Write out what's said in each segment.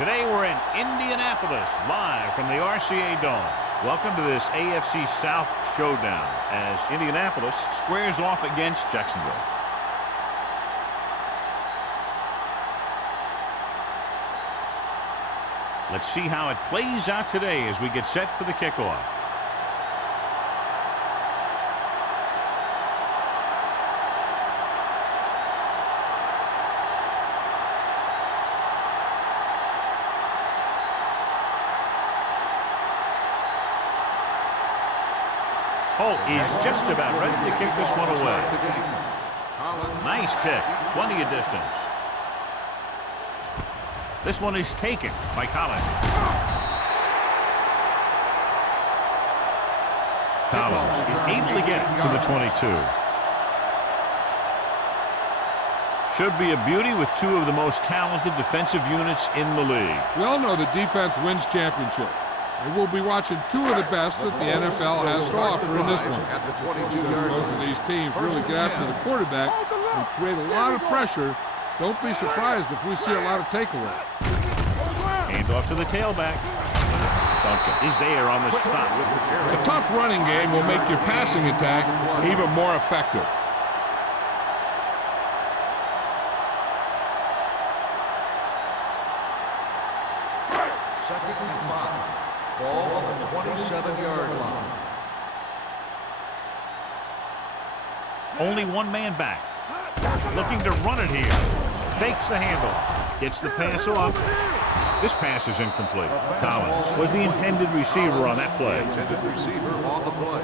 Today we're in Indianapolis, live from the RCA Dome. Welcome to this AFC South showdown as Indianapolis squares off against Jacksonville. Let's see how it plays out today as we get set for the kickoff. Holt is just about ready to kick this one away. Nice kick, plenty of distance. This one is taken by Collins. Collins is able to get it to the 22. Should be a beauty with two of the most talented defensive units in the league. We all know that defense wins championships. And we'll be watching two of the best that the NFL has to offer in this one. Since both of these teams really get after the quarterback and create a lot of pressure, don't be surprised if we see a lot of takeaway. Hand off to the tailback. Duncan is there on the stop. A tough running game will make your passing attack even more effective. Second and 5. Ball on the 27-yard line. Only one man back. Looking to run it here. Fakes the handoff. Gets the pass off. This pass is incomplete. Collins was the intended receiver on that play. Intended receiver on the play.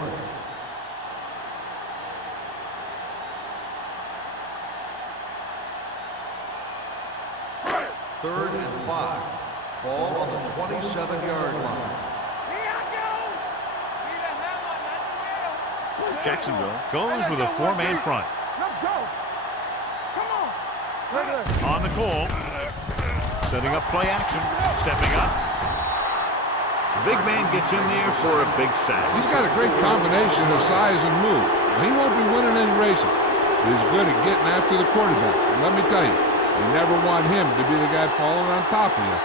Third and 5. Ball on the 27-yard line. Jacksonville goes with a four-man front. Let's go. Come on. On the call. Setting up play action. Stepping up. The big man gets in there for a big sack. He's got a great combination of size and move. He won't be winning any races. He's good at getting after the quarterback. And let me tell you, you never want him to be the guy falling on top of you.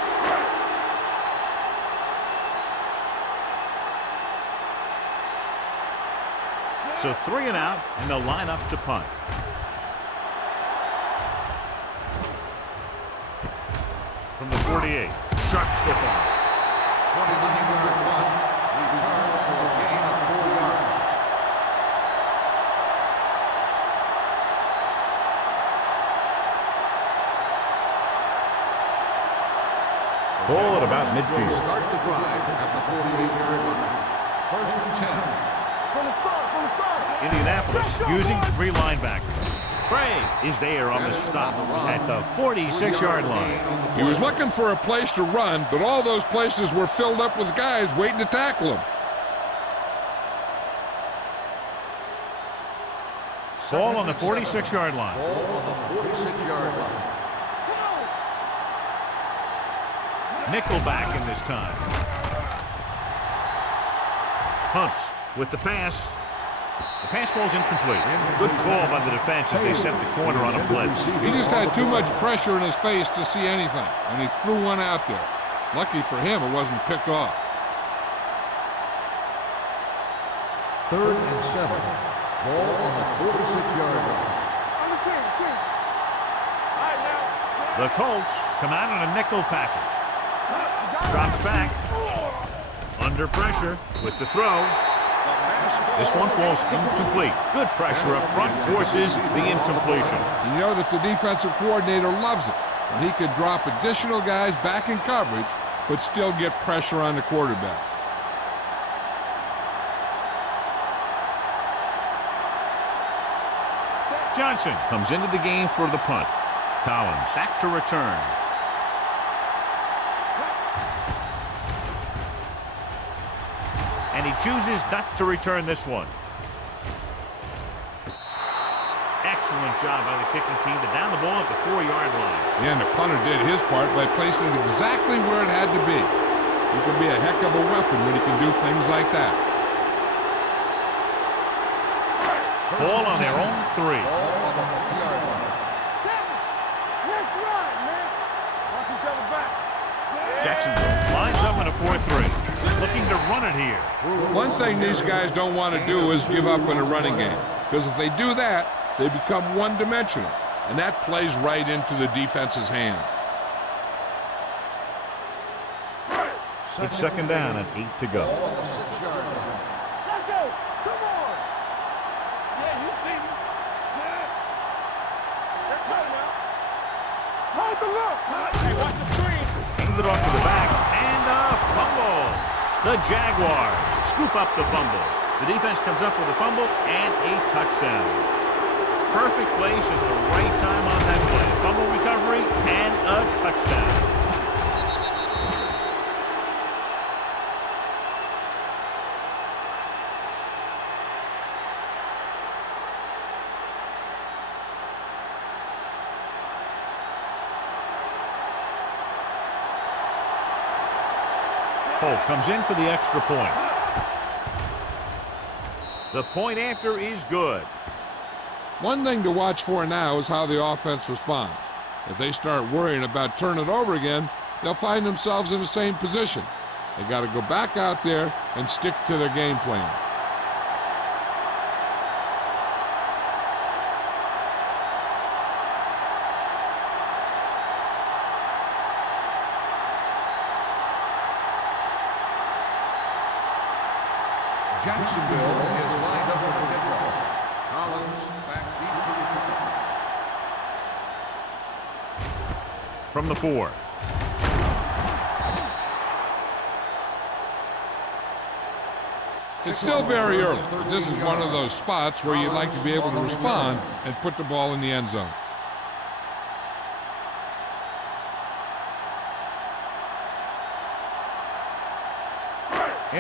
So 3 and out, and they'll line up to punt. From the 48, sharp stiff arm. 29-yard punt. Return for a gain of 4 yards. Ball at about midfield. Start the drive at the 48-yard line. First and 10. From the start. Indianapolis using 3 linebackers. Bray is there on the stop at the 46-yard line. He was looking for a place to run, but all those places were filled up with guys waiting to tackle him. Ball on the 46-yard line. Ball on the 46-yard line. Nickel back in this time. Hunts with the pass. The pass falls incomplete. Good call by the defense as they set the corner on a blitz. He just had too much pressure in his face to see anything, and he threw one out there. Lucky for him, it wasn't picked off. Third and 7. Ball on the 46-yard line. The Colts come out in a nickel package. Drops back. Under pressure with the throw. This one falls incomplete. Good pressure up front forces the incompletion. You know that the defensive coordinator loves it. And he could drop additional guys back in coverage, but still get pressure on the quarterback. Johnson comes into the game for the punt. Collins back to return. And he chooses not to return this one. Excellent job by the kicking team to down the ball at the 4-yard line. Yeah, and the punter did his part by placing it exactly where it had to be. He can be a heck of a weapon when he can do things like that. Ball on their own 3. Ball on the 3-yard line. Let's run, man. Watch each other back. Jacksonville lines up in a 4-3. Looking to run it here. One thing these guys don't want to do is give up in a running game. Because if they do that, they become one-dimensional. And that plays right into the defense's hands. It's second down and 8 to go. Let's go. Come on. Yeah, you see me. Let's go now. Hold the look. Hey, watch the screen. Hand it off to the back and a fumble. The Jaguars scoop up the fumble. The defense comes up with a fumble and a touchdown. Perfect place at the right time on that play. Fumble recovery and a touchdown. Holt comes in for the extra point. The point after is good. One thing to watch for now is how the offense responds. If they start worrying about turning it over again, they'll find themselves in the same position. They got to go back out there and stick to their game plan. Jacksonville is lined up for the kickoff. Collins back deep to return. From the 4. It's still very early. This is one of those spots where you'd like to be able to respond and put the ball in the end zone.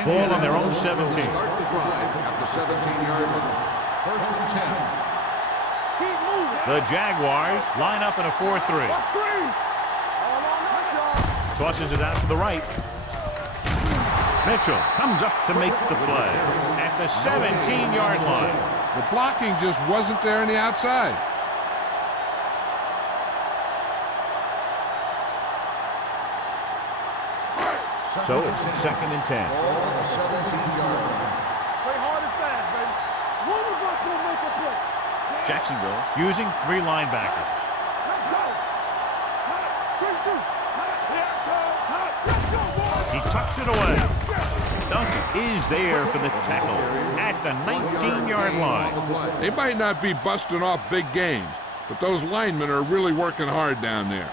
Ball on their own 17. Start the drive at the 17-yard line. First and 10. Keep moving. The Jaguars line up in a 4-3. What screen? All on this, y'all. Tosses it out to the right. Mitchell comes up to make the play at the 17-yard line. The blocking just wasn't there on the outside. So it's second and 10. Ball on the 17-yard line. Play hard and fast, baby. One of us will make a play. Jacksonville using 3 linebackers. Let's go. Quick shoot. Let's go, boy. He tucks it away. Duncan is there for the tackle at the 19-yard line. They might not be busting off big games, but those linemen are really working hard down there.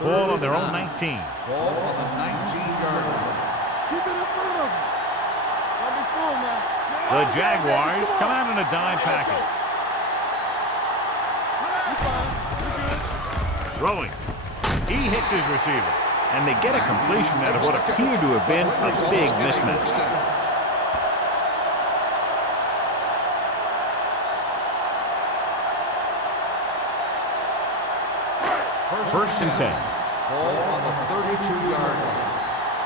Ball on their own 19. Ball on the 19-yard line. Keep it in front of him. Don't be fooled, man. The Jaguars come out in a dime package. Throwing. He hits his receiver. And they get a completion out of what appeared to have been a big mismatch. First and 10. Ball on the 32-yard line.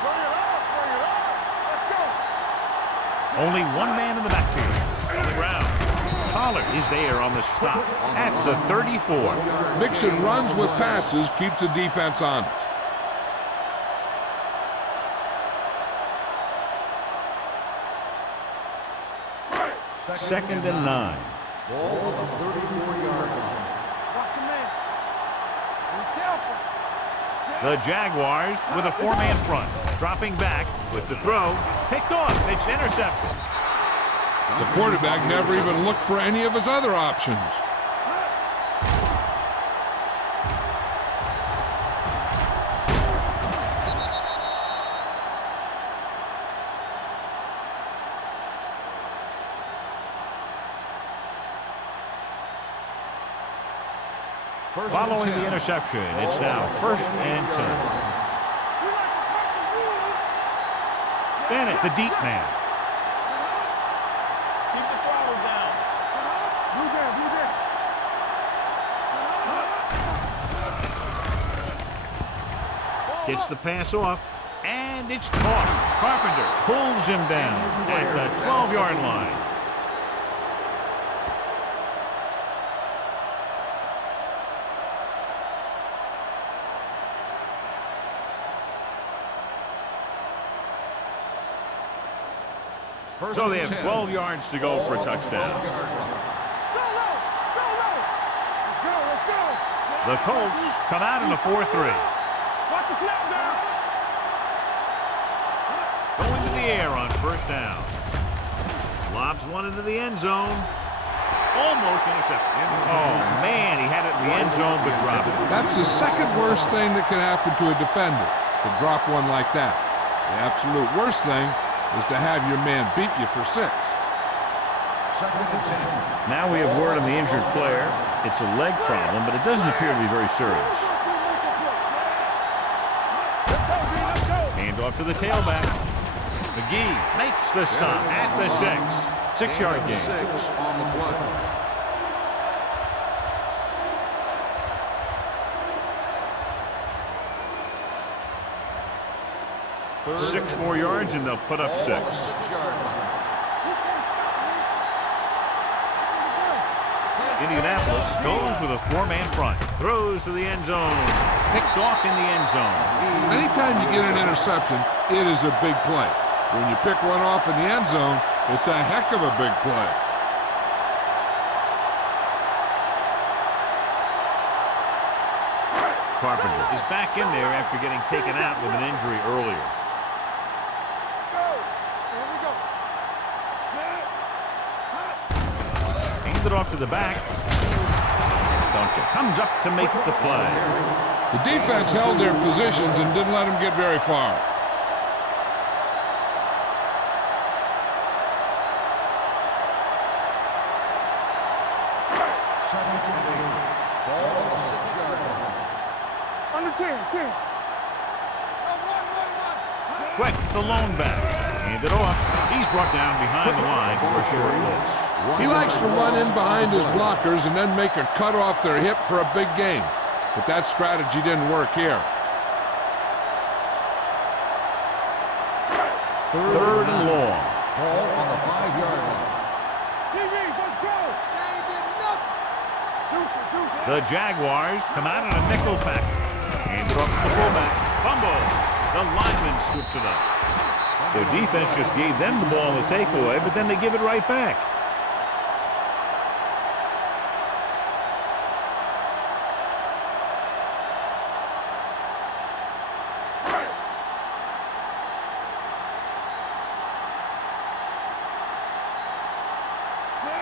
Bring it up, bring it up. Let's go. Only one man in the backfield. On the ground. Pollard is there on the stop at the 34. Mixing runs with passes keeps the defense honest. Second and 9. Ball on the 34-yard line. Watch your man. Be careful. The Jaguars with a 4-man front. Dropping back with the throw. Picked off. It's intercepted. The quarterback never even looked for any of his other options. Following the interception, it's now first and 10. Bennett, the deep man. Keep the throttle down. Blue down, blue down. Gets the pass off, and it's caught. Carpenter pulls him down at the 12-yard line. So they have 12 yards to go for a touchdown. The Colts come out in a 4-3. Watch the snap down. Going to the air on first down. Lobs one into the end zone. Almost intercepted. Oh, man, he had it in the end zone, but dropped it. That's the second worst thing that can happen to a defender, to drop one like that. The absolute worst thing is to have your man beat you for 6. Now we have word on the injured player. It's a leg problem, but it doesn't appear to be very serious. Hand off to the tailback. McGee makes the stop at the 6. 6-yard gain. 6 on the play. Six more yards and they'll put up 6. Indianapolis goes with a 4-man front. Throws to the end zone. Picked off in the end zone. Anytime you get an interception, it is a big play. When you pick one off in the end zone, it's a heck of a big play. Carpenter is back in there after getting taken out with an injury earlier. Handed off to the back. Duncan comes up to make the play. The defense held their positions and didn't let them get very far. Under 10. Quick, the lone back. Handed off. He's brought down behind the line for a short loss. He likes to run in behind his blockers and then make a cut off their hip for a big gain. But that strategy didn't work here. Third and long. Ball on the 5-yard line. The Jaguars come out in a nickel package. Handed off to the fullback. Fumble. The lineman scoops it up. Their defense just gave them the ball in the takeaway, but then they give it right back.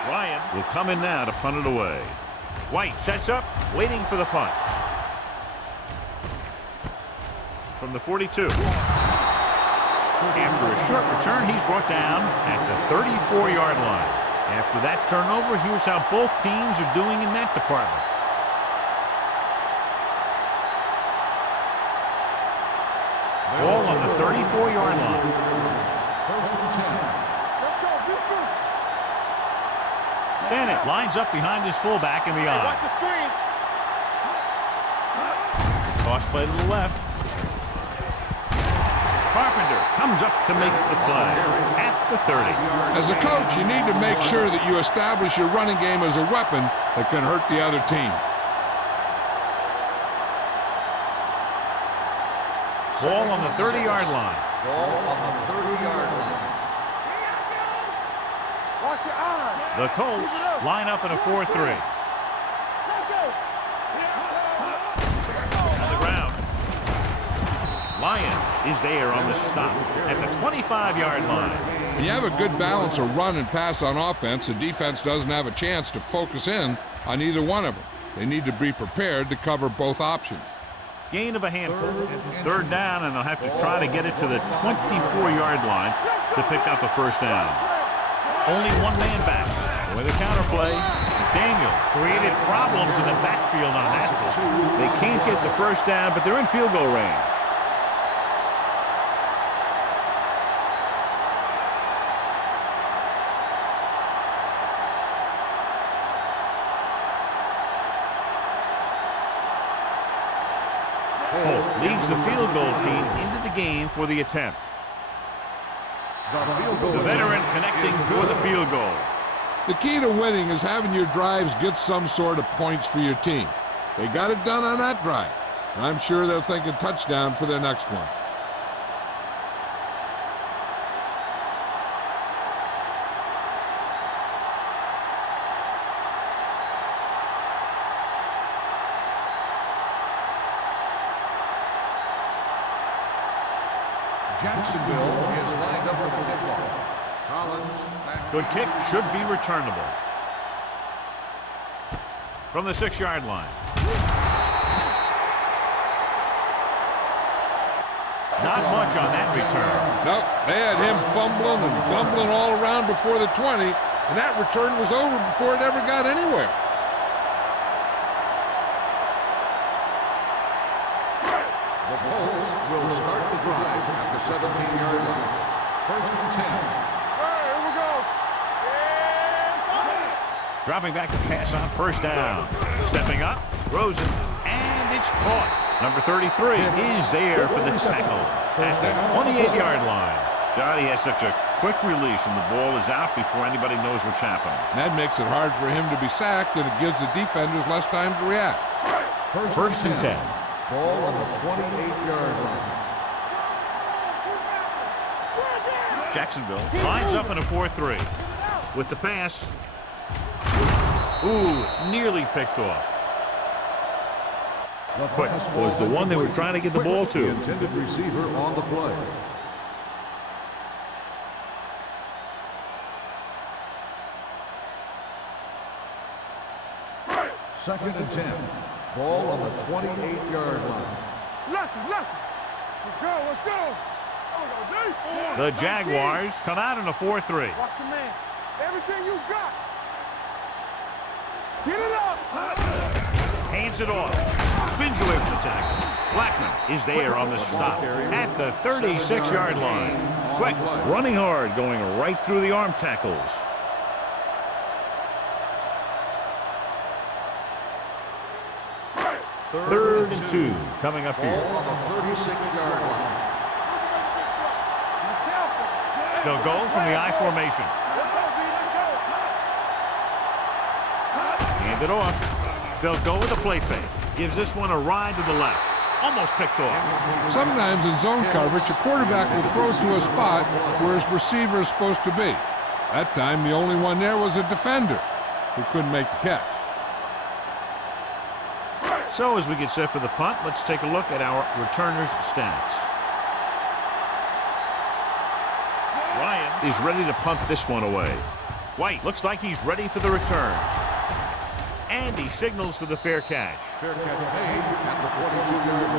Ryan will come in now to punt it away. White sets up, waiting for the punt. From the 42. After a short return, he's brought down at the 34-yard line. After that turnover, here's how both teams are doing in that department. Ball on the 34-yard line. First and 10. Bennett lines up behind his fullback in the eye. Watch the screen. Toss play to the left. Carpenter comes up to make the play at the 30. As a coach, you need to make sure that you establish your running game as a weapon that can hurt the other team. Ball on the 30-yard line. Ball on the 30-yard line. Watch your eyes. The Colts line up in a 4-3. On the ground. Lyons is there on the stop at the 25-yard line. When you have a good balance of run and pass on offense, the defense doesn't have a chance to focus in on either one of them. They need to be prepared to cover both options. Gain of a handful. Third down, and they'll have to try to get it to the 24-yard line to pick up a first down. Only one man back. With a counterplay, Daniel created problems in the backfield on that one. They can't get the first down, but they're in field goal range. Holt leads the field goal team into the game for the attempt. The veteran connecting for the field goal. The key to winning is having your drives get some sort of points for your team. They got it done on that drive. I'm sure they'll think a touchdown for their next one. Jacksonville is lined up for the kickoff. Collins. Good kick, should be returnable. From the 6-yard line. Not much on that return. Nope, they had him fumbling and bumbling all around before the 20, and that return was over before it ever got anywhere. The Colts will start the drive at the 17-yard line. First and 10. Here we go. Dropping back to pass on first down. Stepping up, throws it, and it's caught. Number 33 is there for the tackle at the 28-yard line. John, he has such a quick release, and the ball is out before anybody knows what's happening. That makes it hard for him to be sacked, and it gives the defenders less time to react. First and 10. Ball on the 28-yard line. Jacksonville lines up in a 4-3. With the pass. Ooh, nearly picked off. Quick was the one they were trying to get the ball to. The intended receiver on the play. Second and 10. Ball on the 28-yard line. Lucky. Let's go. The Jaguars come out in a 4-3. Watch your man. Everything you got. Get it up. Hands it off. Spins away from the tackle. Blackman is there on the stop at the 36-yard line. Quick, running hard, going right through the arm tackles. Third and 2 coming up here. Ball on the 36-yard line. They'll go from the I formation. Hand it off. They'll go with a play fake. Gives this one a ride to the left. Almost picked off. Sometimes in zone coverage, a quarterback will throw to a spot where his receiver is supposed to be. That time, the only one there was a defender who couldn't make the catch. So as we get set for the punt, let's take a look at our returners' stats. Ryan is ready to punt this one away. White looks like he's ready for the return. And he signals for the fair catch. Fair catch made at the 22-yard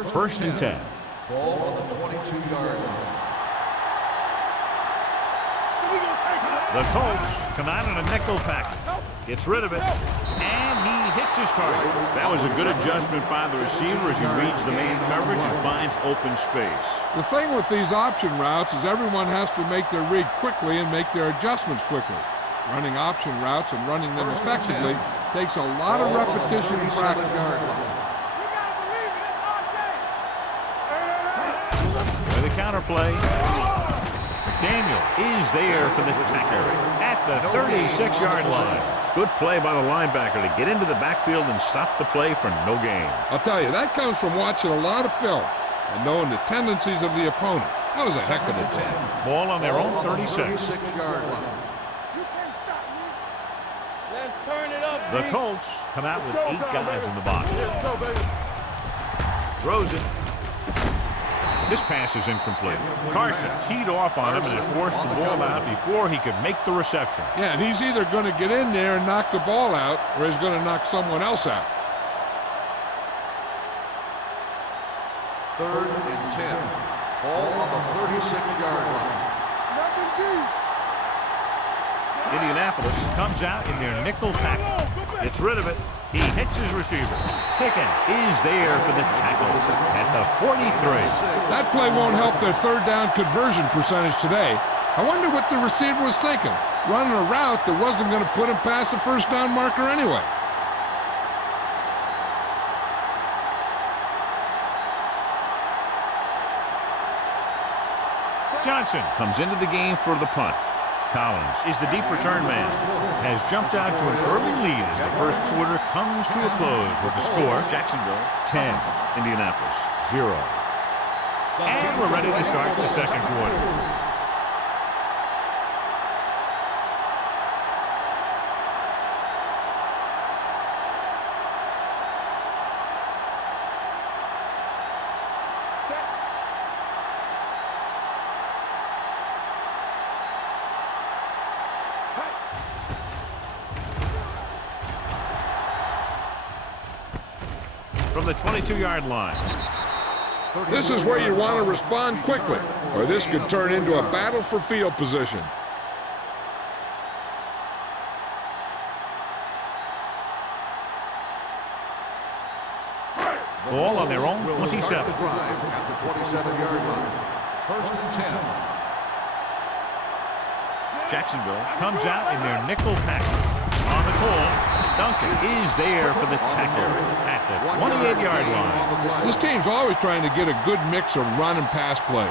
line. First and 10. Ball on the 22-yard line. The Colts come out in a nickel package. Gets rid of it. And he hits his target. That was a good adjustment by the receiver as he reads the man coverage and finds open space. The thing with these option routes is everyone has to make their read quickly and make their adjustments quickly. Running option routes and running them effectively takes a lot of repetition and practice. With the counterplay, McDaniel is there for the tackle at the 36-yard line. Good play by the linebacker to get into the backfield and stop the play for no gain. I'll tell you, that comes from watching a lot of film and knowing the tendencies of the opponent. That was a heck of a 10. Ball on their own 36. 36-yard line. Let's turn it up. The Colts come out with 8 guys in the box. Throws it. This pass is incomplete. Carson keyed off on him and it forced the ball out before he could make the reception. Yeah, and he's either going to get in there and knock the ball out or he's going to knock someone else out. Third and 10. Ball on the 36-yard line. Indianapolis comes out in their nickel package. Gets rid of it. He hits his receiver. Pickens is there for the tackle at the 43. That play won't help their third down conversion percentage today. I wonder what the receiver was thinking, running a route that wasn't going to put him past the first down marker anyway. Johnson comes into the game for the punt. Collins is the deep return man. Has jumped out to an early lead as the first quarter comes to a close with the score, Jacksonville 10, Indianapolis 0. And we're ready to start the second quarter. from the 22-yard line. This is where you want to respond quickly, or this could turn into a battle for field position. Ball on their own 27. Start the drive at the 27-yard line. First and 10. Jacksonville comes out in their nickel package. On the call, Duncan is there for the tackle at the 28-yard line. This team's always trying to get a good mix of run and pass plays.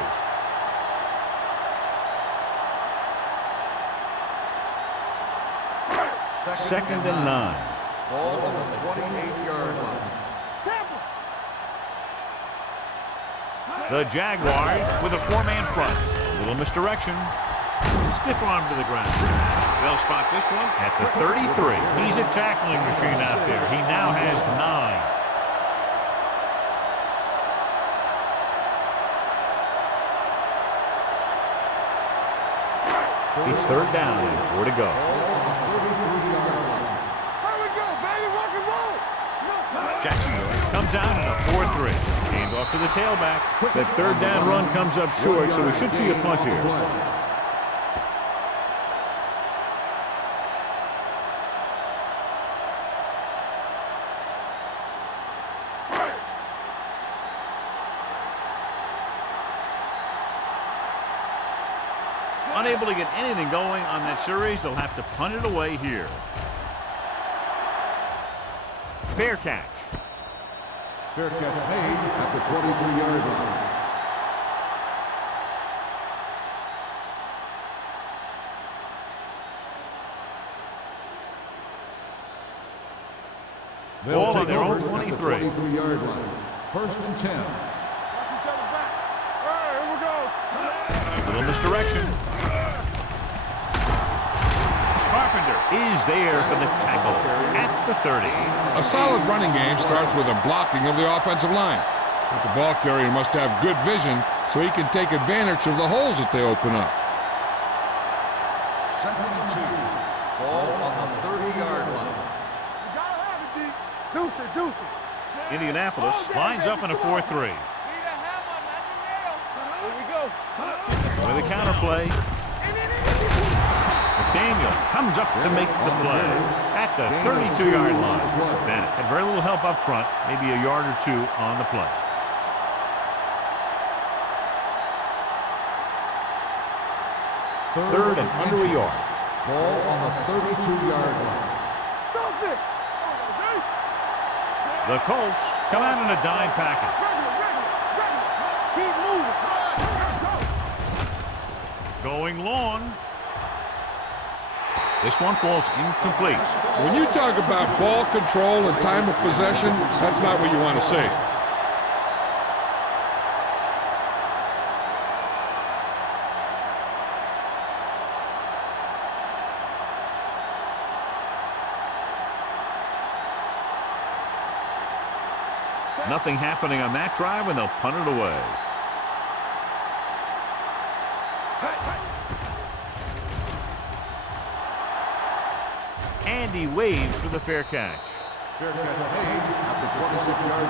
Second and 9. Ball on the 28-yard line. The Jaguars with a 4-man front. A little misdirection. Stiff arm to the ground. They'll spot this one at the 33. He's a tackling machine out there. He now has 9. It's third down and 4 to go. Jacksonville comes out in a 4-3. Hand off to the tailback. That third down run comes up short, so we should see a punt here. Unable to get anything going on that series, they'll have to punt it away here. Fair catch. Fair catch made at the 23-yard line. Ball on their own 23. 23-yard line. First and 10. Little misdirection. Carpenter is there for the tackle at the 30. A solid running game starts with a blocking of the offensive line. But the ball carrier must have good vision so he can take advantage of the holes that they open up. Second and 2. Ball on the 30-yard line. Indianapolis lines up in a 4-3. With a counter play. McDaniel comes up to make the play at the 32-yard line. Bennett had very little help up front, maybe a yard or two on the play. Third and under a yard. Ball on the 32-yard line. The Colts come out in a dime package. Going long. This one falls incomplete. When you talk about ball control and time of possession, that's not what you want to see. Nothing happening on that drive, and they'll punt it away. And he waves for the fair catch. Fair catch made at the 26-yard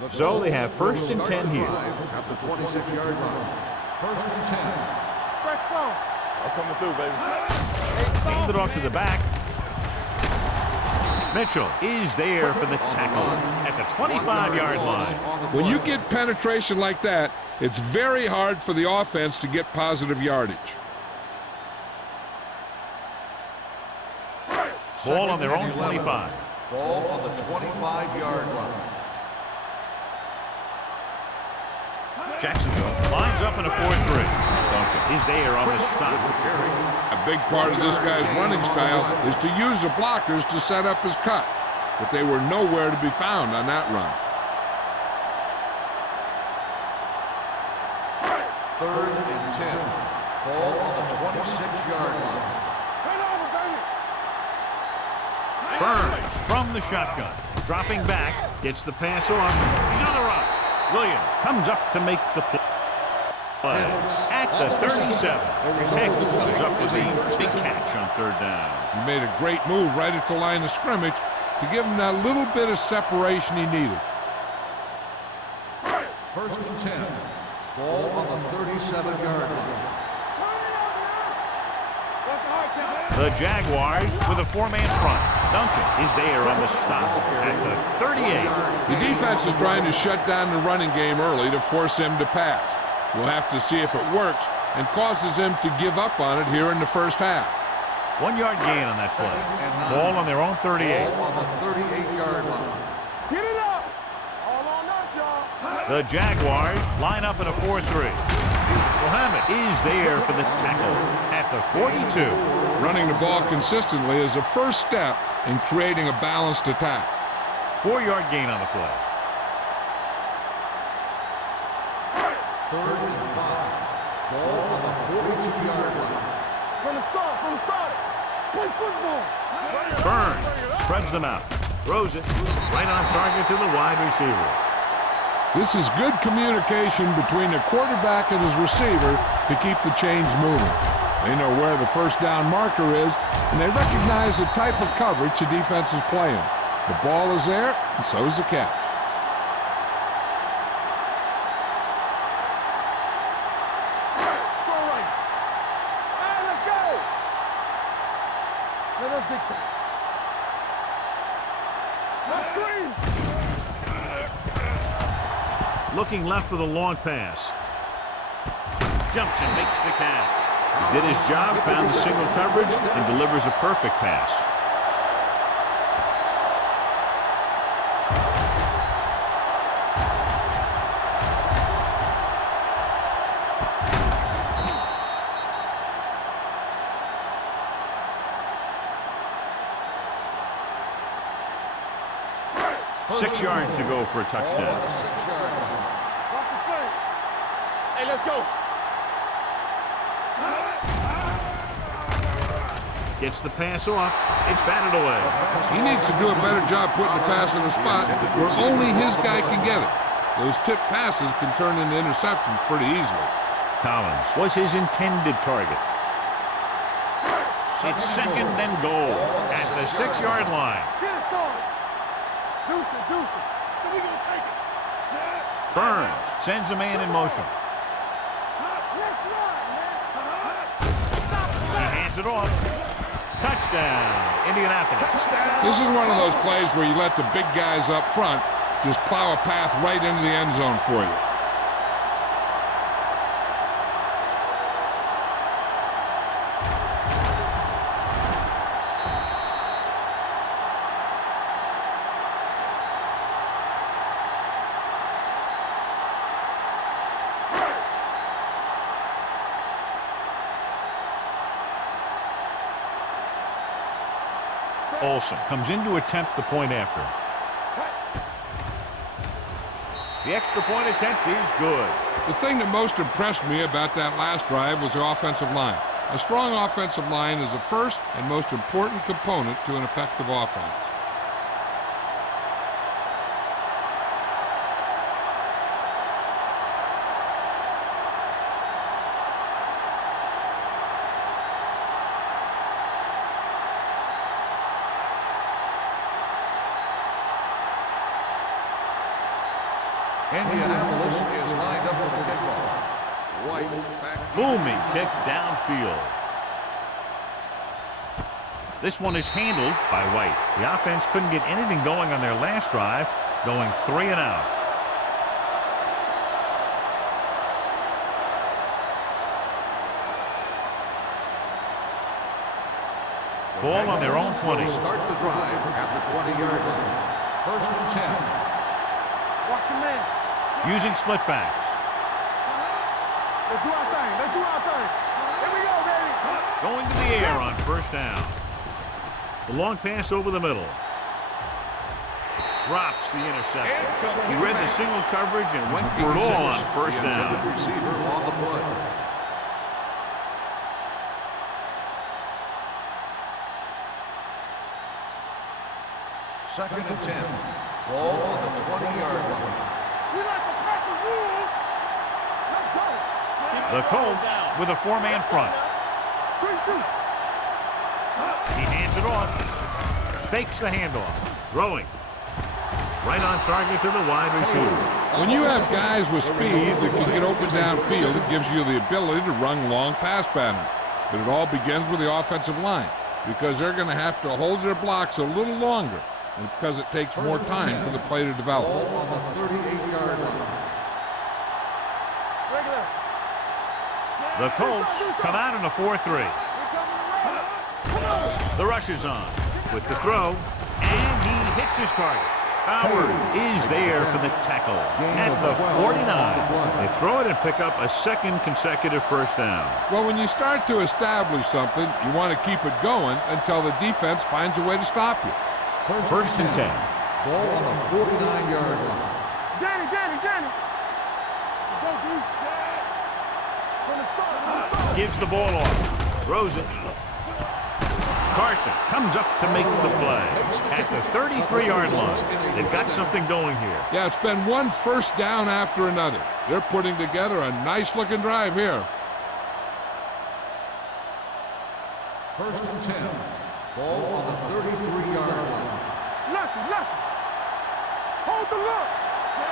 line. So they have first and 10 here. At the 26-yard line. First and 10. I'm coming through, baby. Hand it off to the back. Mitchell is there for the tackle at the 25-yard line. When you get penetration like that, it's very hard for the offense to get positive yardage. Ball on their own 25. Ball on the 25-yard line. Jacksonville lines up in a 4-3. Duncan is there on the stop. A big part of this guy's running style is to use the blockers to set up his cut, but they were nowhere to be found on that run. Third and 10. Ball on the 26-yard line. Burns from the shotgun. Dropping back, gets the pass off. He's on the run. Williams comes up to make the play. At the 37, Hicks was up with the big catch on third down. He made a great move right at the line of scrimmage to give him that little bit of separation he needed. First and 10. Ball on the 37-yard line. The Jaguars with a four-man front. Duncan is there on the stop at the 38. The defense is trying to shut down the running game early to force him to pass. We'll have to see if it works and causes him to give up on it here in the first half. 1 yard gain on that play. Ball on their own 38. Ball on the 38-yard line. Get it up. All on us, y'all. The Jaguars line up in a 4-3. Mohammed is there for the tackle at the 42. Running the ball consistently is the first step in creating a balanced attack. 4 yard gain on the play. Third and 5. Ball on the 42-yard line. From the start. Play football. Burns spreads them out. Throws it right on target to the wide receiver. This is good communication between the quarterback and his receiver to keep the chains moving. They know where the first down marker is, and they recognize the type of coverage the defense is playing. The ball is there, and so is the catch. Throw right. All right, let's go. Now that's big time. Let's screen. Looking left for the long pass. Jumps and makes the catch. He did his job, found the single coverage, and delivers a perfect pass. Six yards to go for a touchdown. Ball on the 6-yard line. Watch the play. Hey, let's go. Gets the pass off. It's batted away. He needs to do a better job putting the pass in a spot where only his guy can get it. Those tipped passes can turn into interceptions pretty easily. Collins was his intended target. It's second and goal at the 6 yard line. Get it, son. Deuce it. So we gonna take it. Set. Burns sends a man in motion. Let's run, man. He hands it off. Touchdown, Indianapolis. This is one of those plays where you let the big guys up front just plow a path right into the end zone for you. Olsen comes in to attempt the point after. The extra point attempt is good. The thing that most impressed me about that last drive was the offensive line. A strong offensive line is the first and most important component to an effective offense. Indianapolis is lined up for the kickoff. White back. Booming kick downfield. This one is handled by White. The offense couldn't get anything going on their last drive, going 3 and out. Ball on their own 20. Start the drive at the 20-yard line. First and 10. Watch your man. Using split backs. Let's do our thing. Here we go, baby. Going to the air on first down. The long pass over the middle. Drops the interception. He read the single coverage and went for it all on first down. Receiver on the play. Second and 10. Ball on the 20-yard line. We like to pack the rules. Let's go. He The Colts with a 4-man front. He hands it off. Fakes the handoff. Throwing. Right on target to the wide receiver. When you have guys with speed that can get open downfield, it gives you the ability to run long pass patterns. But it all begins with the offensive line, because they're going to have to hold their blocks a little longer, and because it takes more time for the play to develop. Ball on the 38-yard line. The Colts come out in a 4-3. The rush is on with the throw, and he hits his target. Powers is there for the tackle at the 49. They throw it and pick up a second consecutive first down. Well, when you start to establish something, you want to keep it going until the defense finds a way to stop you. First and 10. Ball on the 49-yard line. Danny. Go, dude. From the start. Gives the ball off. Throws it. Carson comes up to make the play at the 33-yard line. They've got something going here. Yeah, it's been one first down after another. They're putting together a nice-looking drive here. First and 10. Ball on the 33-yard line. Lucky. Hold the look.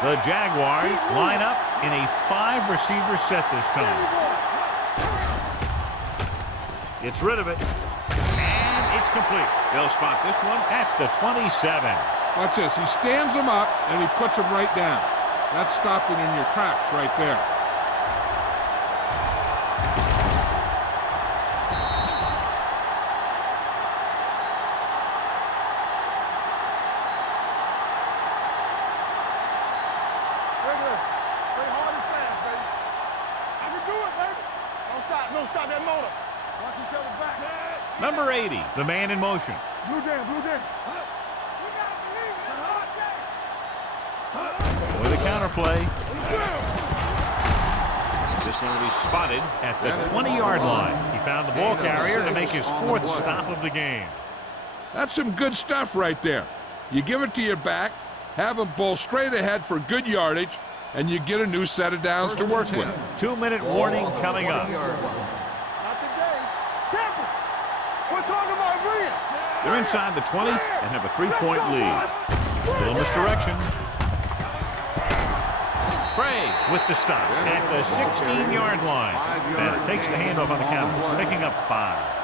The Jaguars line up in a 5-receiver set this time. Gets rid of it. It's complete. They'll spot this one at the 27. Watch this. He stands them up, and he puts them right down. That's stopping in your tracks right there. Regular. Play hard and fast, baby. I can do it, baby. Don't stop that motor. Watch each other back. Number 80, the man in motion. Blue down. With a counterplay. This one will be spotted at the 20-yard line. He found the ball carrier to make his 4th stop of the game. That's some good stuff right there. You give it to your back, have him pull straight ahead for good yardage, and you get a new set of downs to work with. 2-minute warning coming up. They're inside the 20 and have a 3-point lead. Little misdirection. Bray with the stop at the 16-yard line. Bennett takes the handoff on the counter, picking up 5.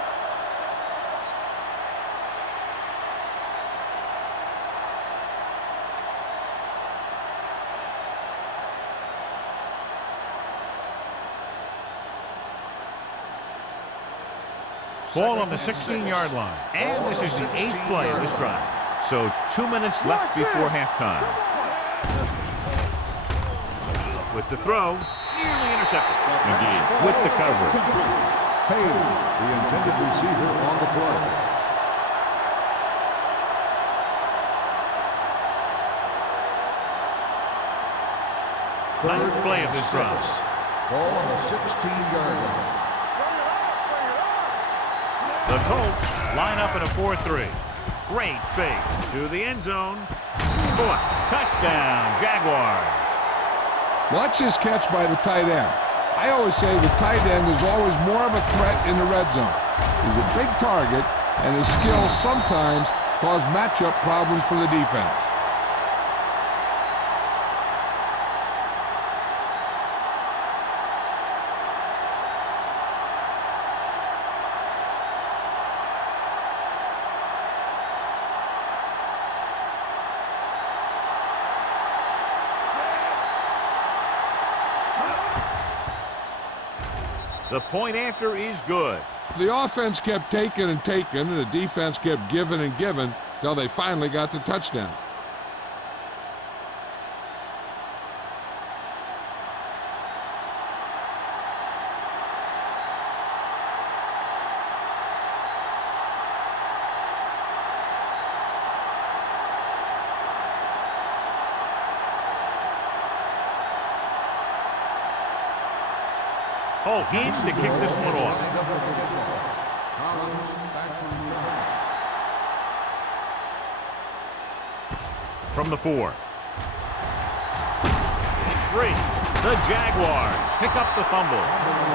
Ball on the 16-yard line. And this is the 8th play of this drive. So 2 minutes left before halftime. With the throw, nearly intercepted. McGee with the coverage. Payne, the intended receiver on the play. Ninth play of this drive. Ball on the 16-yard line. The Colts line up in a 4-3. Great fake to the end zone. Caught. Touchdown, Jaguars. Watch this catch by the tight end. I always say the tight end is always more of a threat in the red zone. He's a big target, and his skills sometimes cause matchup problems for the defense. The point after is good. The offense kept taking and taking, and the defense kept giving and giving till they finally got the touchdown. Holt needs to kick this one off. From the 4. It's free. The Jaguars pick up the fumble.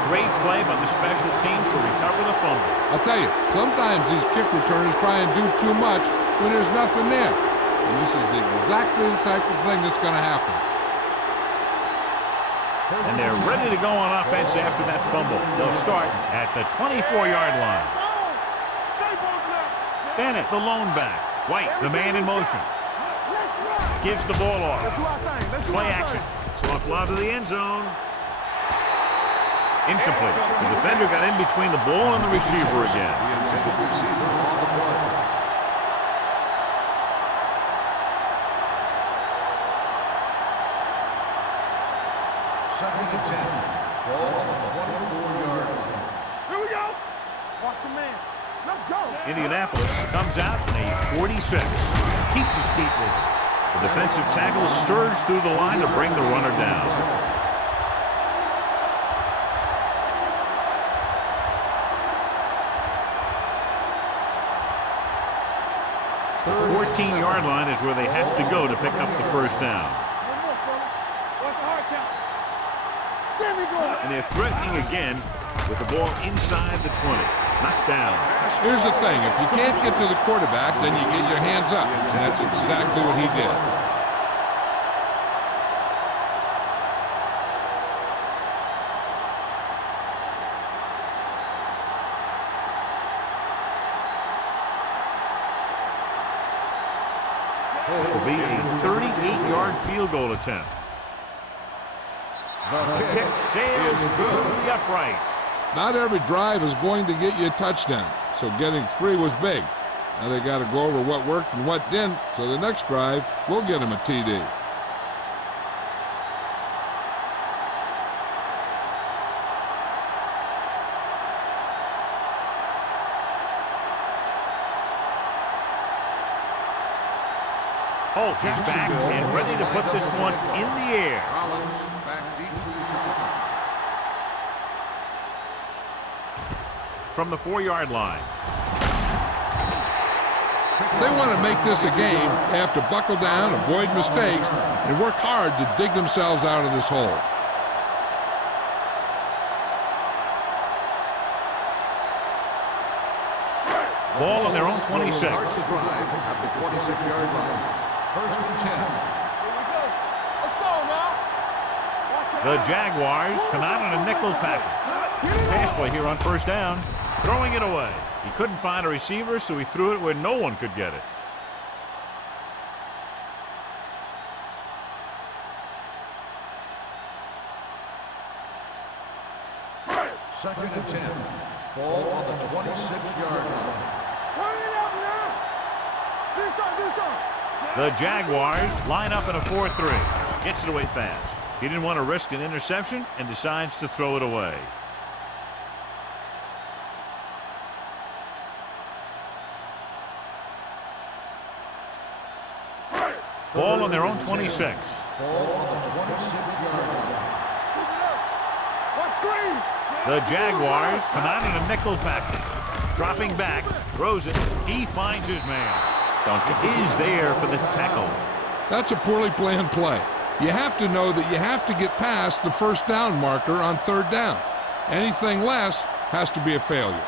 Great play by the special teams to recover the fumble. I'll tell you, sometimes these kick returners try and do too much when there's nothing there. And this is exactly the type of thing that's going to happen. And they're ready to go on offense after that fumble. They'll start at the 24-yard line. Bennett, the lone back. White, the man in motion. Gives the ball off. Play action. Soft lob to the end zone. Incomplete. The defender got in between the ball and the receiver again. The intended receiver on the play. Second and 10. Ball on the 24-yard line. Here we go. Watch your man. Let's go. Indianapolis comes out in a 46. Keeps his feet moving. The defensive tackle surged through the line to bring the runner down. 14-yard line is where they have to go to pick up the first down. And they're threatening again with the ball inside the 20. Knocked down. Here's the thing. If you can't get to the quarterback, then you get your hands up. And that's exactly what he did. This will be a 38-yard field goal attempt. The kick sails through the uprights. Not every drive is going to get you a touchdown, so getting 3 was big. Now they got to go over what worked and what didn't, so the next drive will get him a TD. Holt is back and ready to put this one in the air. Rollins back deep to return. From the 4-yard line. If they want to make this a game, they have to buckle down, avoid mistakes, and work hard to dig themselves out of this hole. Ball on their own 26. Start the drive at the 26-yard line. First and 10. Let's go now. The Jaguars come out in a nickel package. Pass play here on first down. Throwing it away. He couldn't find a receiver, so he threw it where no one could get it. Second and 10. Ball on the 26-yard line. Turn it up now. Do something. The Jaguars line up in a 4-3. Gets it away fast. He didn't want to risk an interception and decides to throw it away. Ball on their own 26. Ball on the 26-yard line. What screen? The Jaguars come out in a nickel package. Dropping back, throws it. He finds his man. Duncan is there for the tackle. That's a poorly planned play. You have to know that you have to get past the first down marker on third down. Anything less has to be a failure.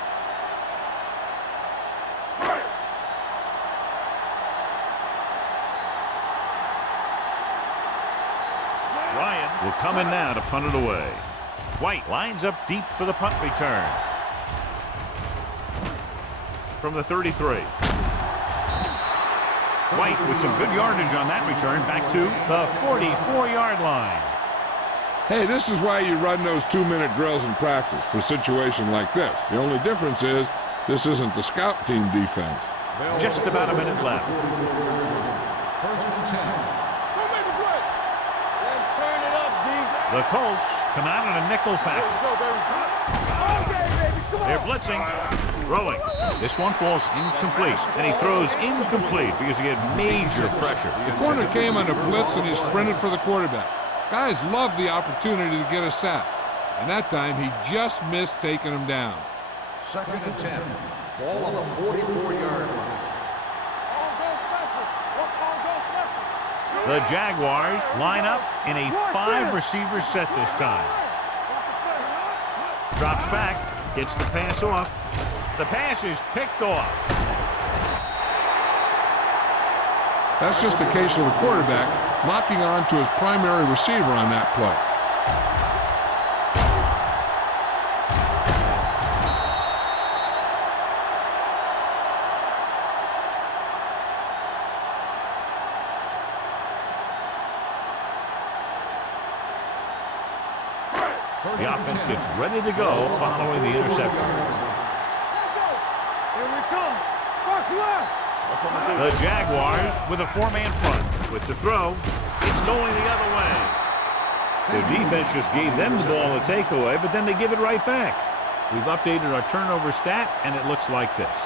Ryan will come in now to punt it away. White lines up deep for the punt return. From the 33. White with some good yardage on that return back to the 44-yard line. Hey, this is why you run those 2-minute drills in practice for a situation like this. The only difference is this isn't the scout team defense. Just about a minute left. First and 10. Go make a play. Let's turn it up, D. The Colts come out in a nickel package. Go, baby. Okay, baby. Come on. They're blitzing. Throwing. This one falls incomplete. And he throws incomplete because he had major pressure. The corner came on a blitz and he sprinted for the quarterback. Guys love the opportunity to get a sack. And that time he just missed taking him down. Second and 10. Ball on the 44-yard line. On go special. On go special. The Jaguars line up in a 5-receiver set this time. Drops back, gets the pass off. The pass is picked off. That's just a case of the quarterback locking on to his primary receiver on that play. The offense gets ready to go following the interception. Here we come. Box left. The Jaguars with a 4-man front. With the throw, it's going the other way. Their defense just gave them the ball in the takeaway, but then they give it right back. We've updated our turnover stat, and it looks like this.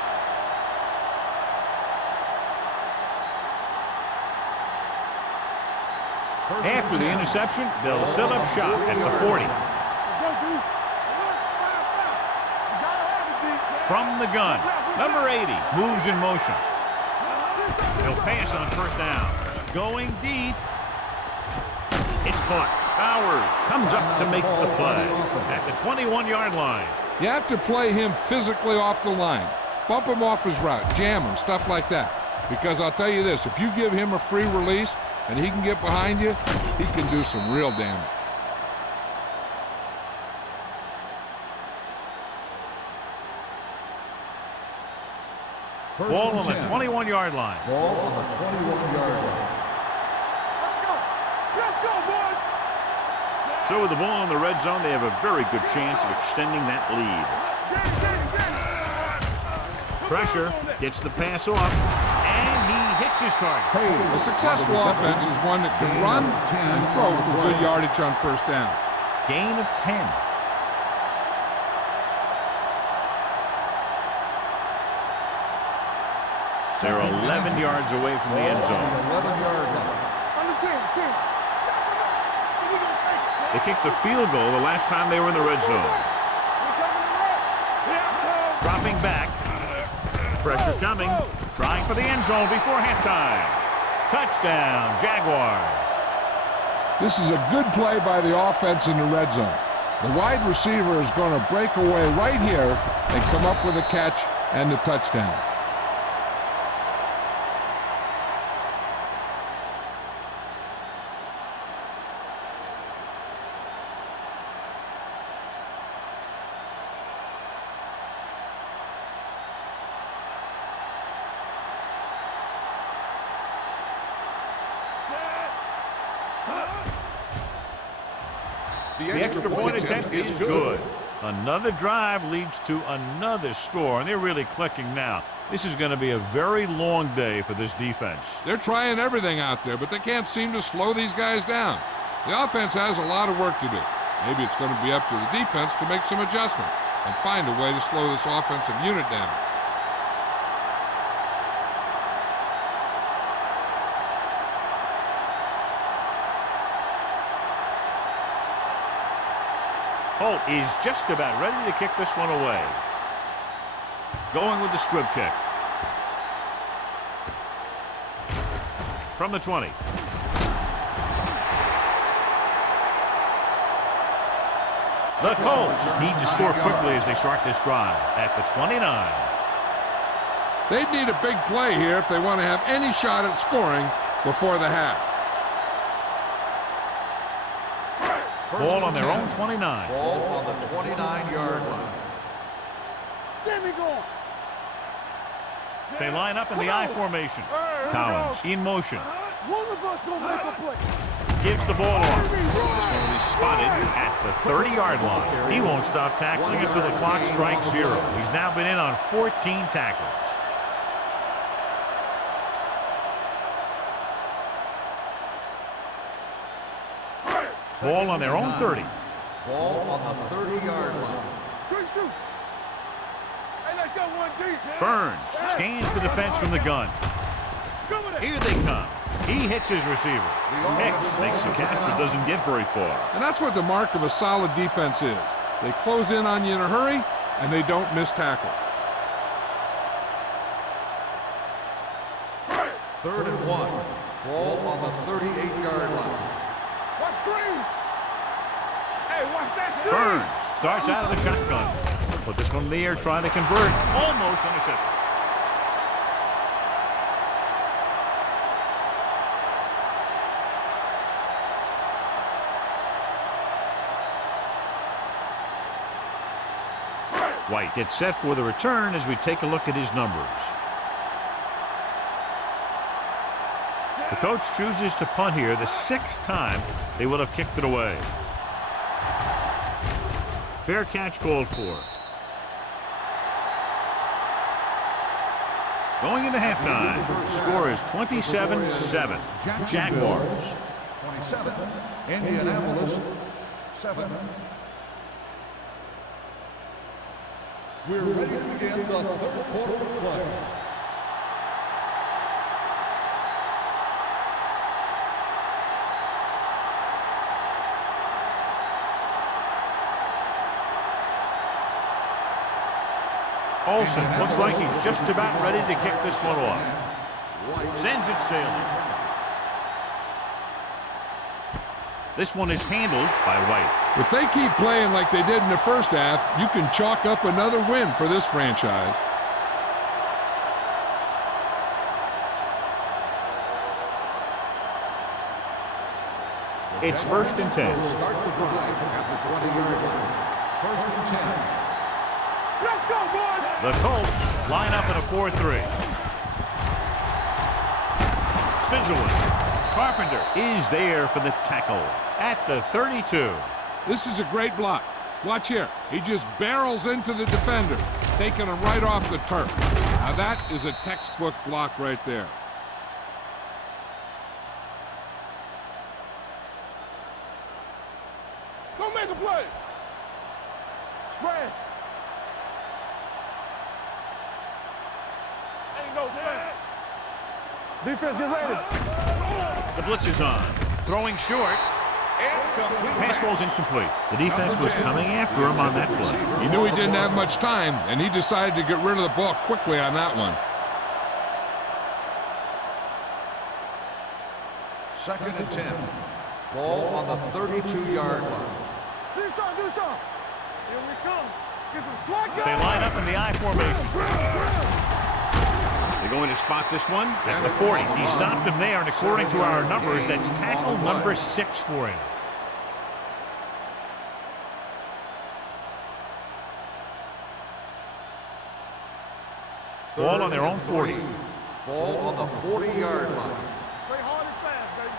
After the interception, they'll set up shop at the 40. From the gun, number 80 moves in motion. He'll pass on first down. Going deep. It's caught. Bowers comes up to make the play at the 21-yard line. You have to play him physically off the line. Bump him off his route, jam him, stuff like that. Because I'll tell you this, if you give him a free release and he can get behind you, he can do some real damage. Ball on the 21-yard line. Ball on the 21-yard line. Let's go, boys. So with the ball in the red zone, they have a very good chance of extending that lead. Pressure, gets the pass off, and he hits his target. A successful offense is one that can run and throw for good yardage on first down. Gain of 10. They're 11 yards away from the end zone. 11-yard line. They kicked the field goal the last time they were in the red zone. Dropping back. Pressure coming. Trying for the end zone before halftime. Touchdown, Jaguars. This is a good play by the offense in the red zone. The wide receiver is going to break away right here and come up with a catch and the touchdown. The extra point attempt is good. Another drive leads to another score, and they're really clicking now. This is going to be a very long day for this defense. They're trying everything out there, but they can't seem to slow these guys down. The offense has a lot of work to do. Maybe it's going to be up to the defense to make some adjustment and find a way to slow this offensive unit down. Holt is just about ready to kick this one away. Going with the squib kick. From the 20. The Colts need to score quickly as they start this drive at the 29. They'd need a big play here if they want to have any shot at scoring before the half. Ball on their own 29. Ball on the 29-yard line. Get me going. They line up in the I formation. Collins in motion. One of us gonna make a play. Gives the ball off. This one will be spotted at the 30-yard line. He won't stop tackling until the clock strikes 0. He's now been in on 14 tackles. Ball on their own 30. Ball on the 30-yard line. Good shoot. Hey, let's go one decent. Burns scans the defense from the gun. Here they come. He hits his receiver. Hicks makes the catch but doesn't get very far. And that's what the mark of a solid defense is. They close in on you in a hurry, and they don't miss tackle. 3rd and 1. Ball on the 38-yard line. What screen? Hey, watch that screen. Burns starts out of the shotgun. Put this one in the air, trying to convert. Almost intercepted. White gets set for the return as we take a look at his numbers. The coach chooses to punt here the 6th time they would have kicked it away. Fair catch called for. Going into halftime, the score is 27-7. Jaguars. 27. Indianapolis 7. We're ready to begin the third quarter of play. Olsen looks like he's just about ready to kick this one off. Sends it sailing. This one is handled by White. If they keep playing like they did in the first half, you can chalk up another win for this franchise. It's 1st and 10. Start the drive at the 20-yard line. 1st and 10. Let's go, boys. The Colts line up in a 4-3. Spinzelwood. Carpenter is there for the tackle at the 32. This is a great block. Watch here. He just barrels into the defender, taking him right off the turf. Now that is a textbook block right there. Don't make a play. Spread. Ain't no spread. Defense, get ready. The blitz is on. Throwing short. Pass ball's incomplete. The defense was coming after him on that play. He knew he didn't have much time, and he decided to get rid of the ball quickly on that one. 2nd and 10. Ball on the 32-yard line. Do something, do something. Here we come. Get some slack. They line up in the I formation. They're going to spot this one at the 40. He stopped him there, and according to our numbers, that's tackle number 6 for him. Ball on their own 40. Ball on the 40-yard line. Play hard and fast, baby.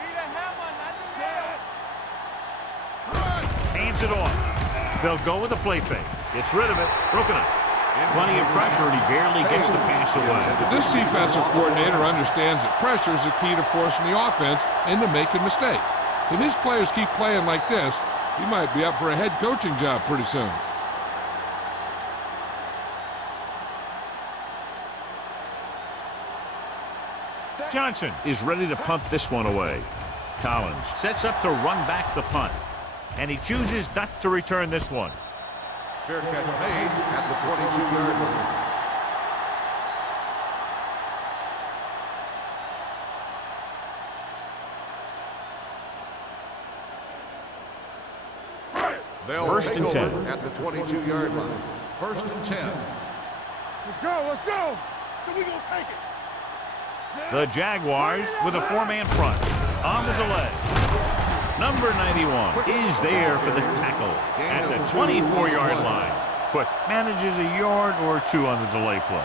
Need a hammer, not the nail. Hands it off. They'll go with a play fake. Gets rid of it. Broken up. Plenty of pressure, and he barely gets the pass away. This defensive coordinator understands that pressure is the key to forcing the offense into making mistakes. If his players keep playing like this, he might be up for a head coaching job pretty soon. Johnson is ready to punt this one away. Collins sets up to run back the punt, and he chooses not to return this one. Fair catch made at the 22-yard line. 1st and 10. At the 22-yard line. 1st and 10. Let's go, let's go. So we gonna take it. The Jaguars with a 4-man front on the delay. Number 91 is there for the tackle at the 24-yard line. Quick manages a yard or 2 on the delay play.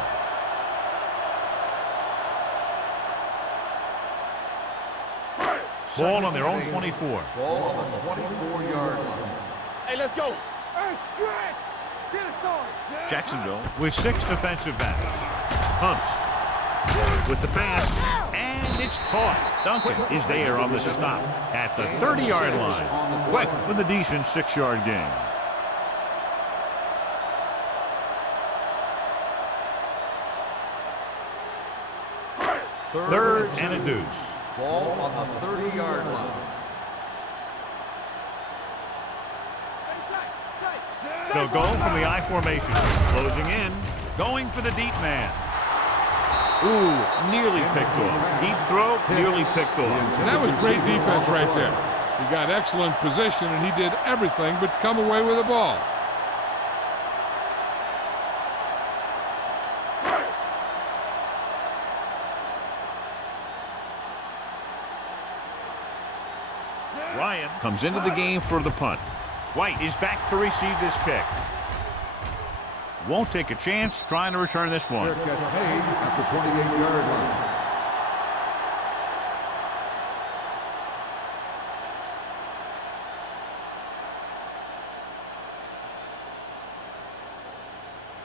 Ball on their own 24. Ball on the 24-yard line. Hey, let's go. Hey, stretch. Get it started. Jacksonville with 6 defensive backs. Pumps with the pass, and it's caught. Duncan is there on the stop at the 30-yard line. Quick with a decent 6-yard gain. Third and a deuce. Ball on the 30-yard line. They'll go from the I formation. Closing in. Going for the deep man. Ooh, nearly picked off. Deep throw, nearly picked off. And that was great defense right there. He got excellent position, and he did everything but come away with the ball. Ryan comes into the game for the punt. White is back to receive this kick. Won't take a chance trying to return this one. Fair catch made at the 28-yard line.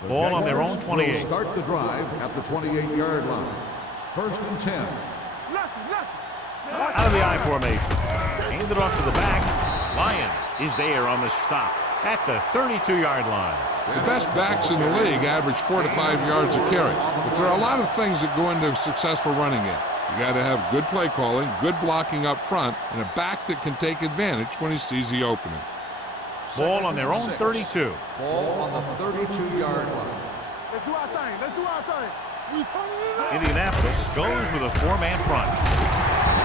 Ball on their own 28. Will start the drive at the 28-yard line. 1st and 10. Out of the I formation. Handed off to the back. Lyons is there on the stop at the 32-yard line. The best backs in the league average 4 to 5 yards a carry. But there are a lot of things that go into a successful running game. You got to have good play calling, good blocking up front, and a back that can take advantage when he sees the opening. Ball on their own 32. Ball on the 32-yard line. Let's do our thing. Let's do our thing. We turning it up. Indianapolis goes with a 4-man front.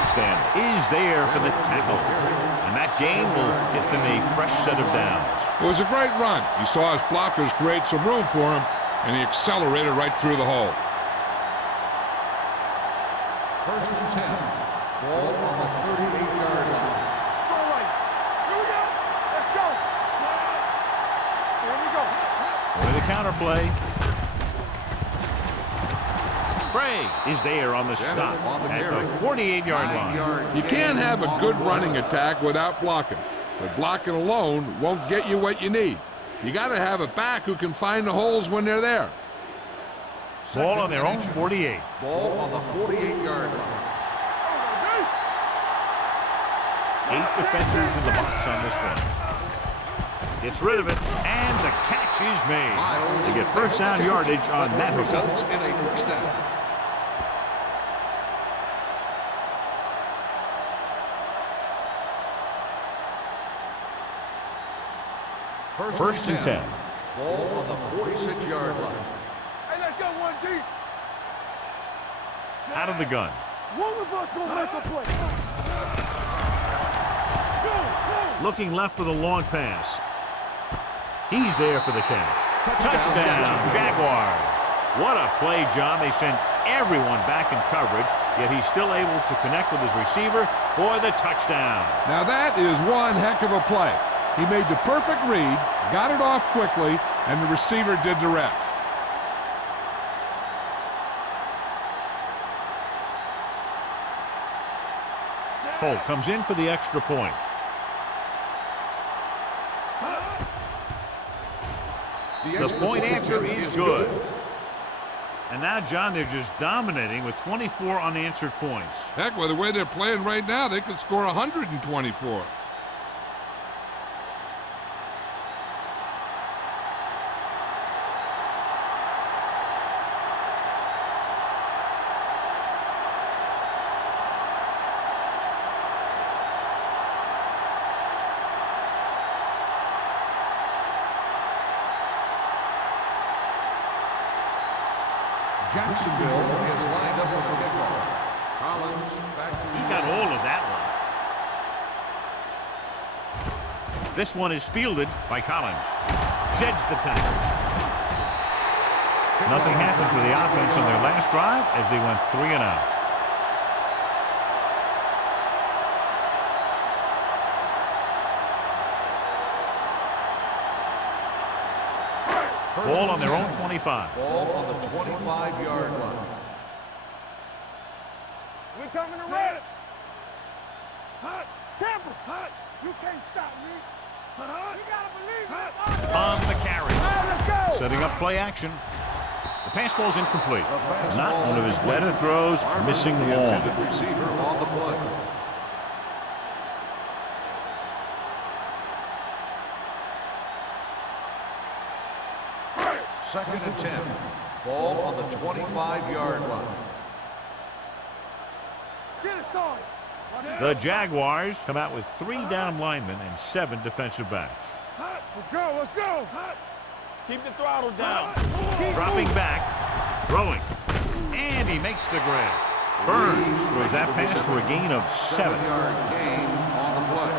Stan is there for the tackle. And that gain will get them a fresh set of downs. It was a great run. He saw his blockers create some room for him, and he accelerated right through the hole. 1st and 10. Ball on the 38-yard line. Strong right. Here we go. Let's go. Here we go. With the counter play. Craig is there on the stop at the 48-yard line. You can't have a good running attack without blocking. But blocking alone won't get you what you need. You got to have a back who can find the holes when they're there. Ball on their own 48. Ball on the 48-yard line. 8 defenders in the box on this one. Gets rid of it, and the catch is made. To get first down yardage on that hookup. Results in a first down. First and 10. Ball on the 46-yard line. Hey, let's go one deep. Out of the gun. One of us gonna make a play. Go. Looking left for the long pass. He's there for the catch. Touchdown, Jaguars. What a play, John. They sent everyone back in coverage, yet he's still able to connect with his receiver for the touchdown. Now that is one heck of a play. He made the perfect read, got it off quickly, and the receiver did the rest. Holt comes in for the extra point. The point after is good. And now, John, they're just dominating with 24 unanswered points. Heck, with the way they're playing right now, they could score 124. Jacksonville is lined up for the kickoff. Collins back to He got all of that one. This one is fielded by Collins. Sheds the tackle. Nothing happened for the offense on their last drive as they went 3 and out. Ball on their own 25. Ball on the 25-yard line. We coming to red. Tampa. You can't stop me. You gotta believe it. On the carry. Let's go. Setting up play action. The pass ball's incomplete. Not one of his better throws, missing The long. intended receiver on the play. Second and 10. Ball on the 25-yard line. Get it, Sarge. The Jaguars come out with 3 down linemen and 7 defensive backs. Let's go. Let's go. Keep the throttle down. Dropping back. Throwing. And he makes the grab. Burns throws that pass for a gain of 7. 7-yard gain on the play.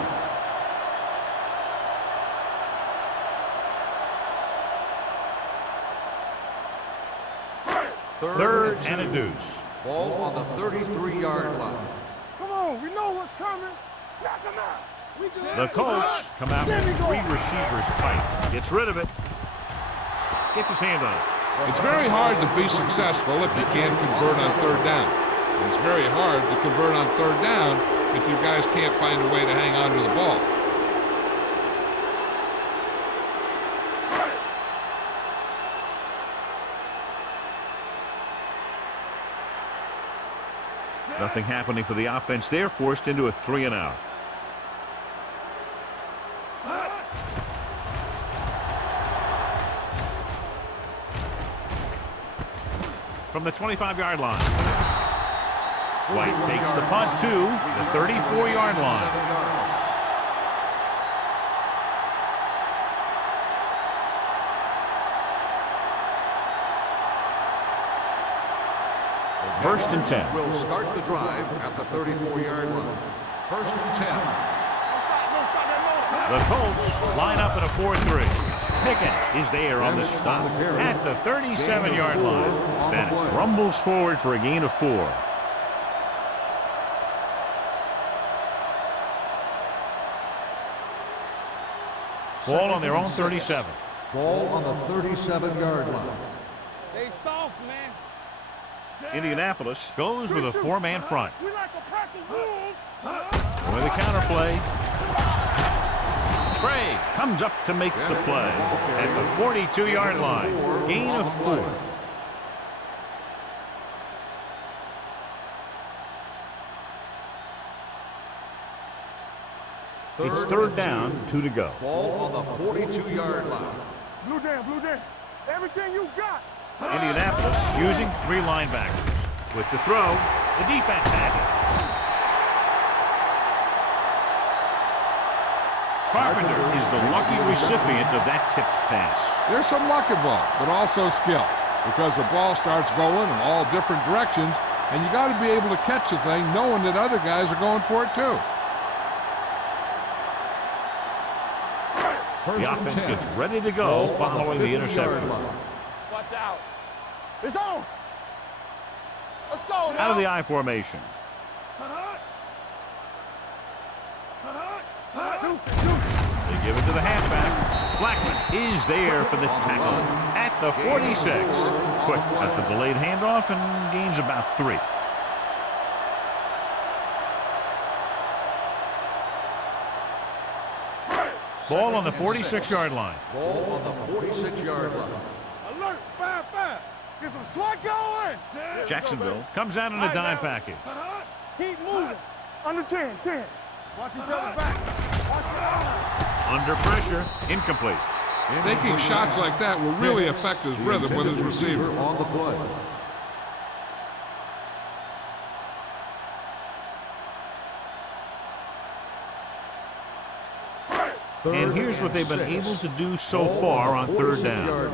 Third and a deuce. Ball on the 33-yard line. Come on, we know what's coming. Knock him out. We good. The Colts come out with 3 receivers tight. Gets rid of it. Gets his hand on it. It's very hard to be successful if you can't convert on third down. And it's very hard to convert on third down if you guys can't find a way to hang on to the ball. Nothing happening for the offense there, forced into a 3-and-out. From the 25-yard line. White takes the punt to the 34-yard line. First and 10. Will start the drive at the 34-yard line. First and 10. The Colts line up in a 4-3. Pickett is there on the stop at the 37-yard line. Bennett rumbles forward for a gain of 4. Ball on their own 37. Ball on the 37-yard line. They soft, man. Indianapolis goes with a 4-man front. We like a pack of wolves. With a counterplay. Bray comes up to make the play at the 42-yard line. Gain of 4. It's third down, 2 to go. Ball on the 42-yard line. Blue Dan, Blue Dan. Everything you got. Indianapolis using 3 linebackers. With the throw, the defense has it. Carpenter is the lucky recipient of that tipped pass. There's some luck involved, but also skill, because the ball starts going in all different directions, and you got to be able to catch the thing knowing that other guys are going for it too. The offense gets ready to go following the interception. Watch out. It's on. Let's go now. Out of the I formation. They give it to the halfback. Blackman is there for the tackle at the 46. Quick at the delayed handoff and gains about 3. Ball on the 46-yard line. Ball on the 46-yard line. Alert, 5-5. Get some SWAT going. Jacksonville comes out in a dime package. Keep moving. Under 10, 10. Watch each other back. Watch it out. Under pressure, incomplete. Taking shots like that will really affect his rhythm with his receiver. On the play. And here's what they've been able to do so far on third down.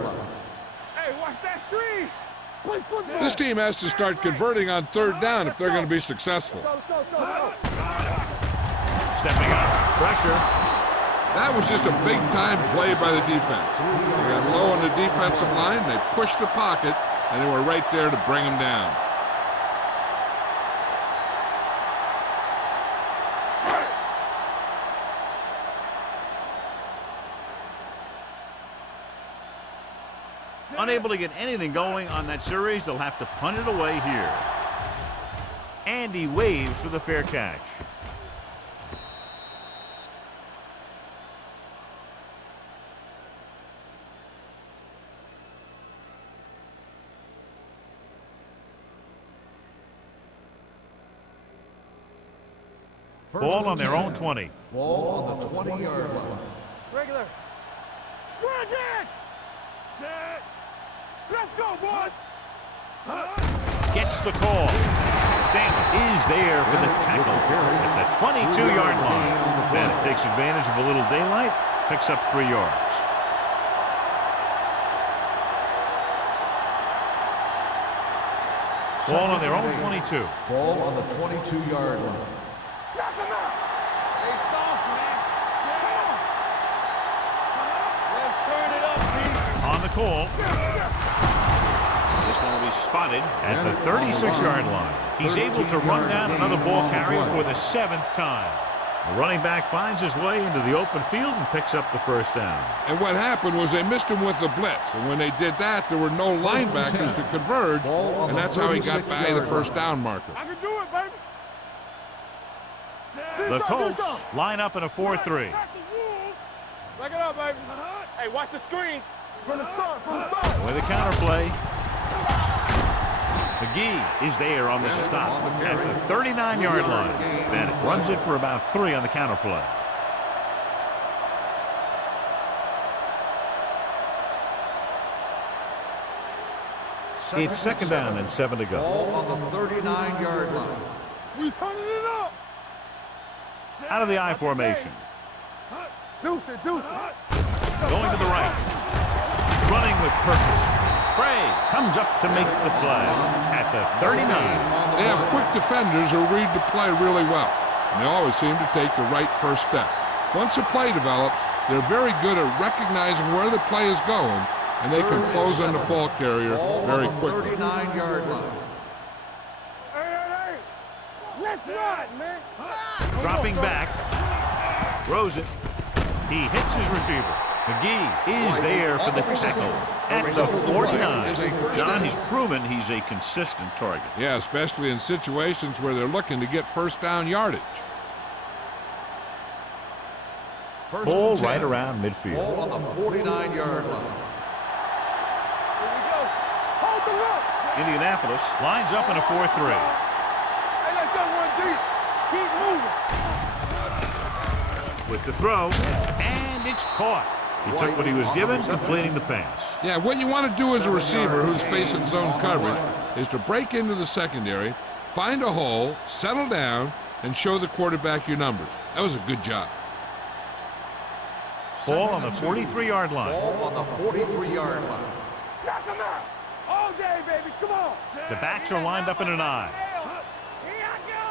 Hey, watch that screen. Play football. This team has to start converting on third down if they're going to be successful. Let's go, let's go, let's go. Stepping up, pressure. That was just a big-time play by the defense. They got low on the defensive line, they pushed the pocket, and they were right there to bring him down. Unable to get anything going on that series, they'll have to punt it away here. And he waves for the fair catch. Ball on their own 20. Ball on the 20-yard line. Regular. Run again. Set. Let's go, boys. Gets the call. Stanley is there for the tackle at the 22-yard line. Bennett takes advantage of a little daylight, picks up 3 yards. Ball on their own 22. Ball on the 22-yard line. Knock him out. Stay soft, man. Let's turn it up, Pete. On the call. This one will be spotted at the 36-yard line. He's able to run down another ball carrier for the 7th time. The running back finds his way into the open field and picks up the first down. And what happened was they missed him with the blitz. And when they did that, there were no linebackers to converge. And that's how he got by the first down marker. I can do it, baby. The Colts line up in a 4-3. Back it up, baby. Hey, watch the screen. From the start, With a counter play. McGee is there on the stop at the 39-yard line. Bennett runs it for about 3 on the counter play. It's 2nd down and 7 to go. Ball on the 39-yard line. We turning it up. Out of the I formation. Deuce it. Going to the right. Running with purpose. Craig comes up to make the play at the 39. They have quick defenders who read the play really well. And they always seem to take the right first step. Once a play develops, they're very good at recognizing where the play is going, and they can close on the ball carrier very quickly. 39-yard line. Hey. Let's run, man. Dropping back. Throws it. He hits his receiver. McGee is there for the tackle at the 49. John, he's proven he's a consistent target. Yeah, especially in situations where they're looking to get first down yardage. Ball right around midfield. Ball on the 49-yard line. Here we go. Hold the look. Indianapolis lines up in a 4-3. Hey, let's go one deep. Keep moving. With the throw, and it's caught. He took what he was given, completing the pass. Yeah, what you want to do as a receiver who's facing zone coverage is to break into the secondary, find a hole, settle down, and show the quarterback your numbers. That was a good job. Ball on the 43-yard line. Ball on the 43-yard line. Knock him out. All day, baby. Come on. The backs are lined up in an I. Here I go.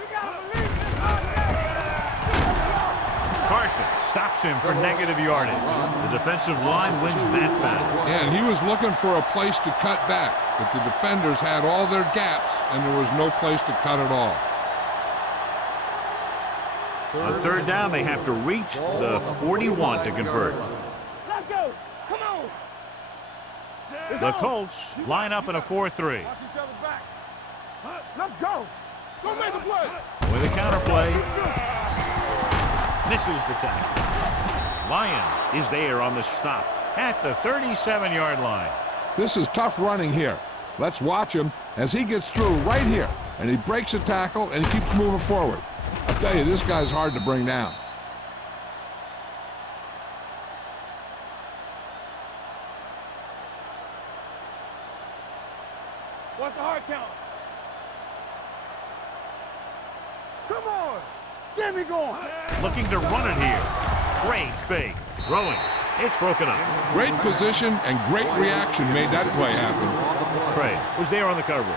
You gotta believe it. Carson stops him for negative yardage. The defensive line wins that battle. Yeah, and he was looking for a place to cut back, but the defenders had all their gaps, and there was no place to cut at all. On 3rd down, they have to reach the 41 to convert. Let's go. Come on. The Colts line up in a 4-3. Watch each other back. Let's go. Go make a play. With a counter play. Misses the tackle. Lyons is there on the stop at the 37-yard line. This is tough running here. Let's watch him as he gets through right here, and he breaks a tackle and he keeps moving forward. I'll tell you, this guy's hard to bring down. What's the hard count? Come on. Get me going. Looking to run it here. Great fake. Throwing. It's broken up. Great position and great reaction made that play happen. Craig was there on the coverage.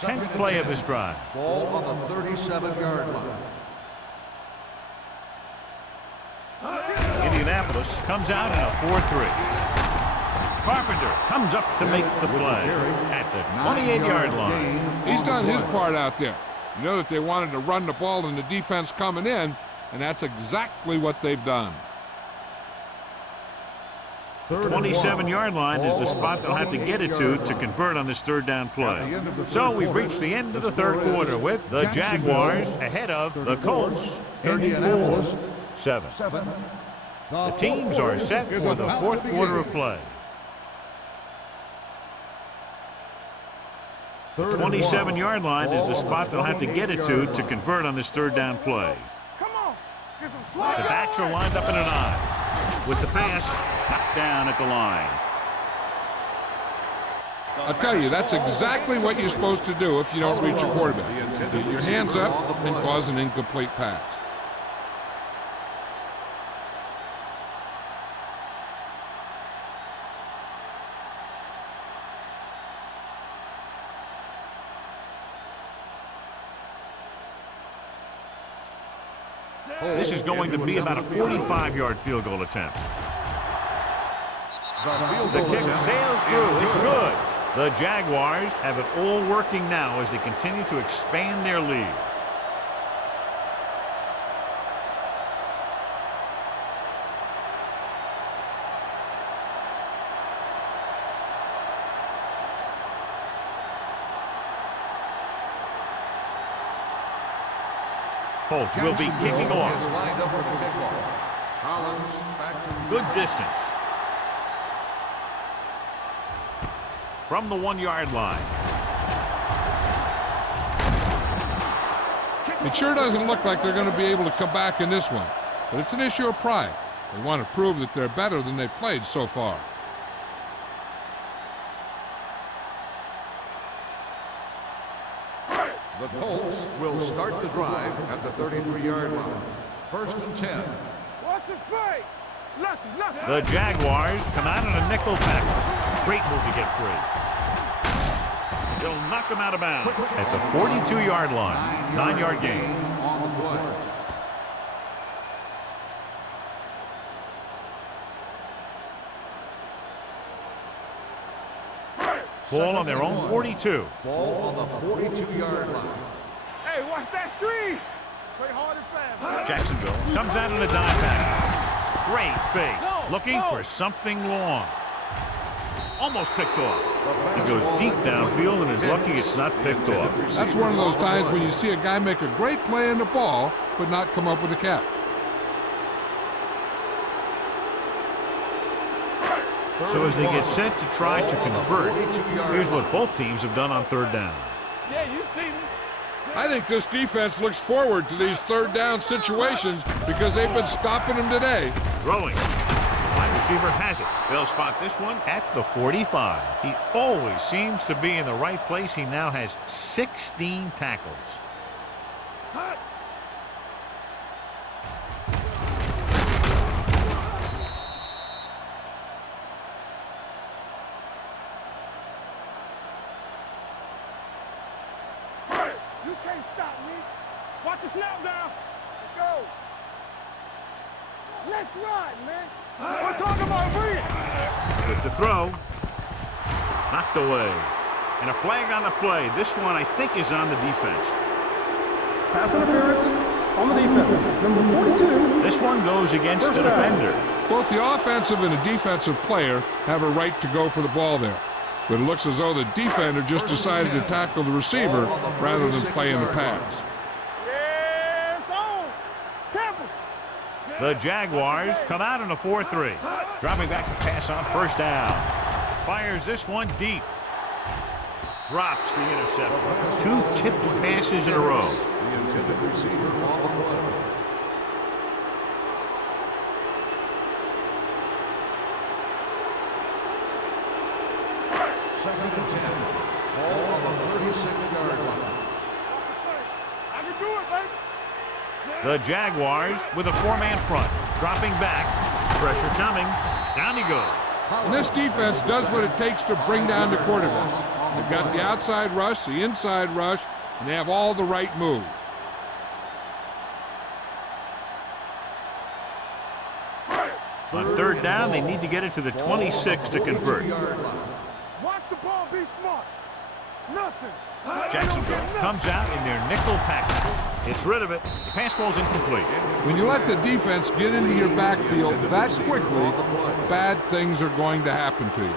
Tenth play of this drive. Ball on the 37-yard line. Indianapolis comes out in a 4-3. Carpenter comes up to make the play at the 28-yard line. He's done his part out there. You know that they wanted to run the ball and the defense coming in, and that's exactly what they've done. The 27-yard line is the spot they'll have to get it to convert on this 3rd down play. So we've reached the end of the 3rd quarter with the Jaguars ahead of the Colts 34-7. The teams are set for the 4th quarter of play. The 27-yard line is the spot they'll have to get it to convert on this 3rd down play. Come on. Get some slack. The backs are lined up in an I. With the pass, knocked down at the line. I'll tell you, that's exactly what you're supposed to do if you don't reach a quarterback. Get your hands up and cause an incomplete pass. This is going to be about a 45-yard field goal attempt. The kick sails through. It's good. The Jaguars have it all working now as they continue to expand their lead. Colts will be kicking off. Good distance. From the 1-yard line. It sure doesn't look like they're going to be able to come back in this one, but it's an issue of pride. They want to prove that they're better than they've played so far. The Colts will start the drive at the 33-yard line. 1st and 10. Watch it play. Left. The Jaguars come out in a nickel package. Great move to get free. They'll knock him out of bounds at the 42-yard line. 9-yard gain. On the play. Ball on their own 42. Ball on the 42-yard line. Hey, watch that screen. Play hard and fast. Jacksonville comes out in a dime package. Great fake. Looking for something long. Almost picked off. He goes deep downfield and is lucky it's not picked off. That's one of those times when you see a guy make a great play on the ball, but not come up with a catch. So as they get set to try to convert, here's what both teams have done on 3rd down. Yeah, you see me. I think this defense looks forward to these 3rd down situations because they've been stopping them today. Throwing. Wide receiver has it. They'll spot this one at the 45. He always seems to be in the right place. He now has 16 tackles. You can't stop me. Watch the snap down. Let's go. Let's ride, man. We're talking about breathing. With the throw. Knocked away. And a flag on the play. This one, I think, is on the defense. Pass interference on the defense. Number 42. This one goes against the defender. Both the offensive and the defensive player have a right to go for the ball there. But it looks as though the defender just decided to tackle the receiver rather than play in the pass. Yeah, it's on. Temple. The Jaguars come out in a 4-3. Dropping back to pass on 1st down. Fires this one deep. Drops the interception. 2 tipped passes in a row. The intended receiver on the play. Second and 10. Ball on the 36-yard line. I can do it, baby. The Jaguars with a 4-man front. Dropping back. Pressure coming. Down he goes. And this defense does what it takes to bring down the quarterbacks. They've got the outside rush, the inside rush, and they have all the right moves. On 3rd down, they need to get it to the 26 to convert. Watch the ball be smart. Nothing. Jacksonville comes out in their nickel package. It's rid of it. The pass ball's incomplete. When you let the defense get into your backfield that quickly, bad things are going to happen to you.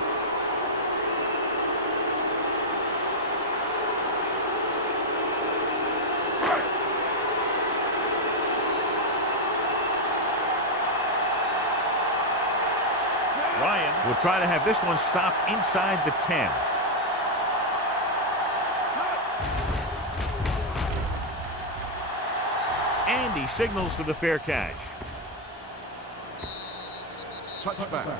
Ryan will try to have this one stop inside the 10. And he signals for the fair catch. Touchback.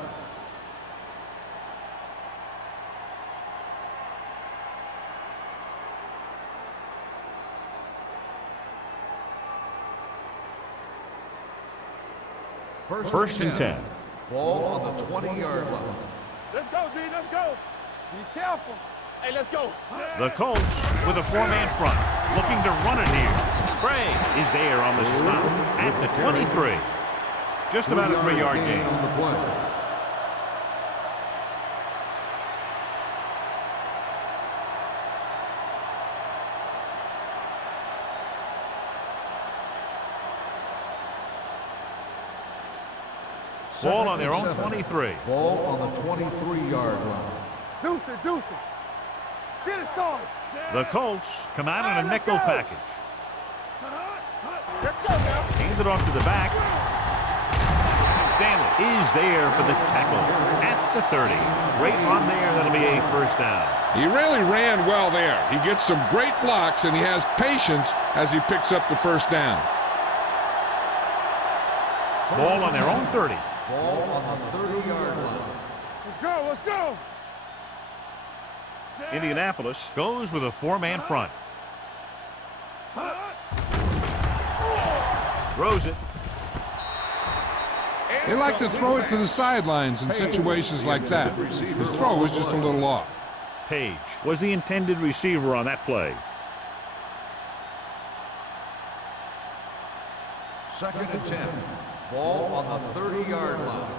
First and 10. Ball on the 20-yard line. Let's go, D. Let's go. Be careful. Hey, let's go. The Colts with a 4-man front. Looking to run it here. Bray is there on the stop at the 23. Just about a 3-yard gain. On the play. Ball on their own 23. Ball on the 23-yard line. Deuce it. Get it, Tom. The Colts come out in a nickel package. Let's go now. Hand it off to the back. Stanley is there for the tackle at the 30. Great run there. That'll be a first down. He really ran well there. He gets some great blocks, and he has patience as he picks up the first down. Ball on their own 30. Ball on the 30-yard line. Let's go. Indianapolis goes with a 4-man front. Throws it. They like to throw it to the sidelines in situations like that. His throw was just a little off. Page was the intended receiver on that play. 2nd and 10. Ball on the 30-yard line.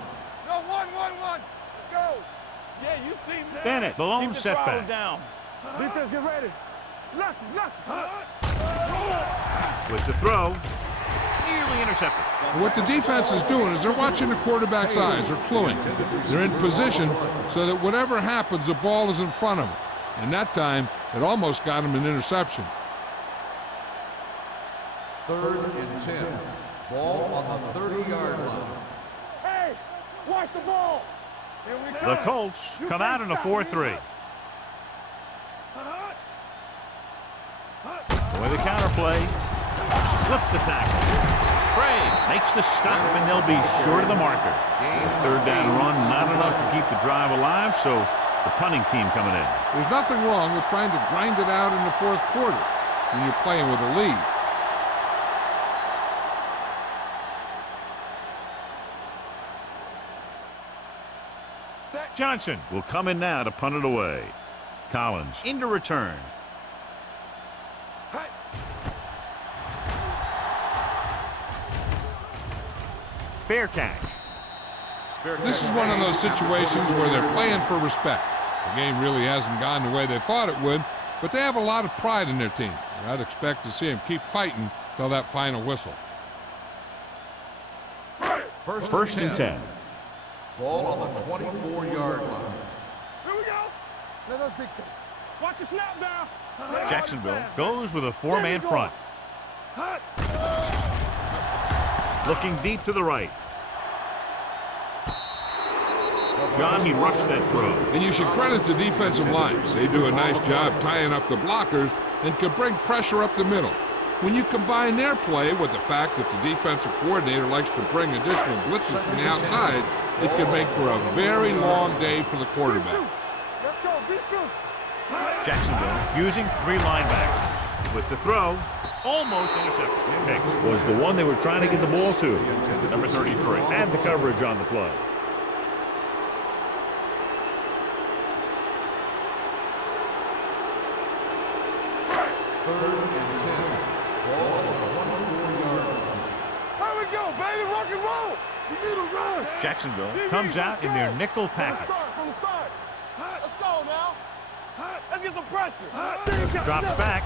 No, one. Let's go. Yeah, you see that. Bennett, the lone Keep the setback. throttle down. Defense, get ready. Lucky. With the throw, nearly intercepted. What the defense is doing is they're watching the quarterback's eyes. They're cluing. They're in position so that whatever happens, the ball is in front of them. And that time, it almost got him an interception. 3rd and 10. Ball on the 30-yard line. Hey, watch the ball. Here we go. The Colts come out in a 4-3. With the counterplay, slips the tackle. Craig makes the stop, and they'll be short of the marker. The 3rd down run, not enough to keep the drive alive, so the punting team coming in. There's nothing wrong with trying to grind it out in the 4th quarter when you're playing with a lead. Johnson will come in now to punt it away. Collins into return. Fair catch. This is one of those situations where they're playing for respect. The game really hasn't gone the way they thought it would, but they have a lot of pride in their team. And I'd expect to see them keep fighting till that final whistle. 1st and 10. Ball on the 24-yard line. Here we go. Let us dictate. Watch the snap down. Jacksonville goes with a 4-man front. Looking deep to the right. John, he rushed that throw. And you should credit the defensive lines. They do a nice job tying up the blockers and can bring pressure up the middle. When you combine their play with the fact that the defensive coordinator likes to bring additional blitzes from the outside, it can make for a very long day for the quarterback. Let's go. Jacksonville using 3 linebackers. With the throw, almost intercepted. Hicks was the one they were trying to get the ball to. Number 33 had the coverage on the play. Jacksonville comes out in their nickel package. Let's go now. Let's get some pressure. Drops back.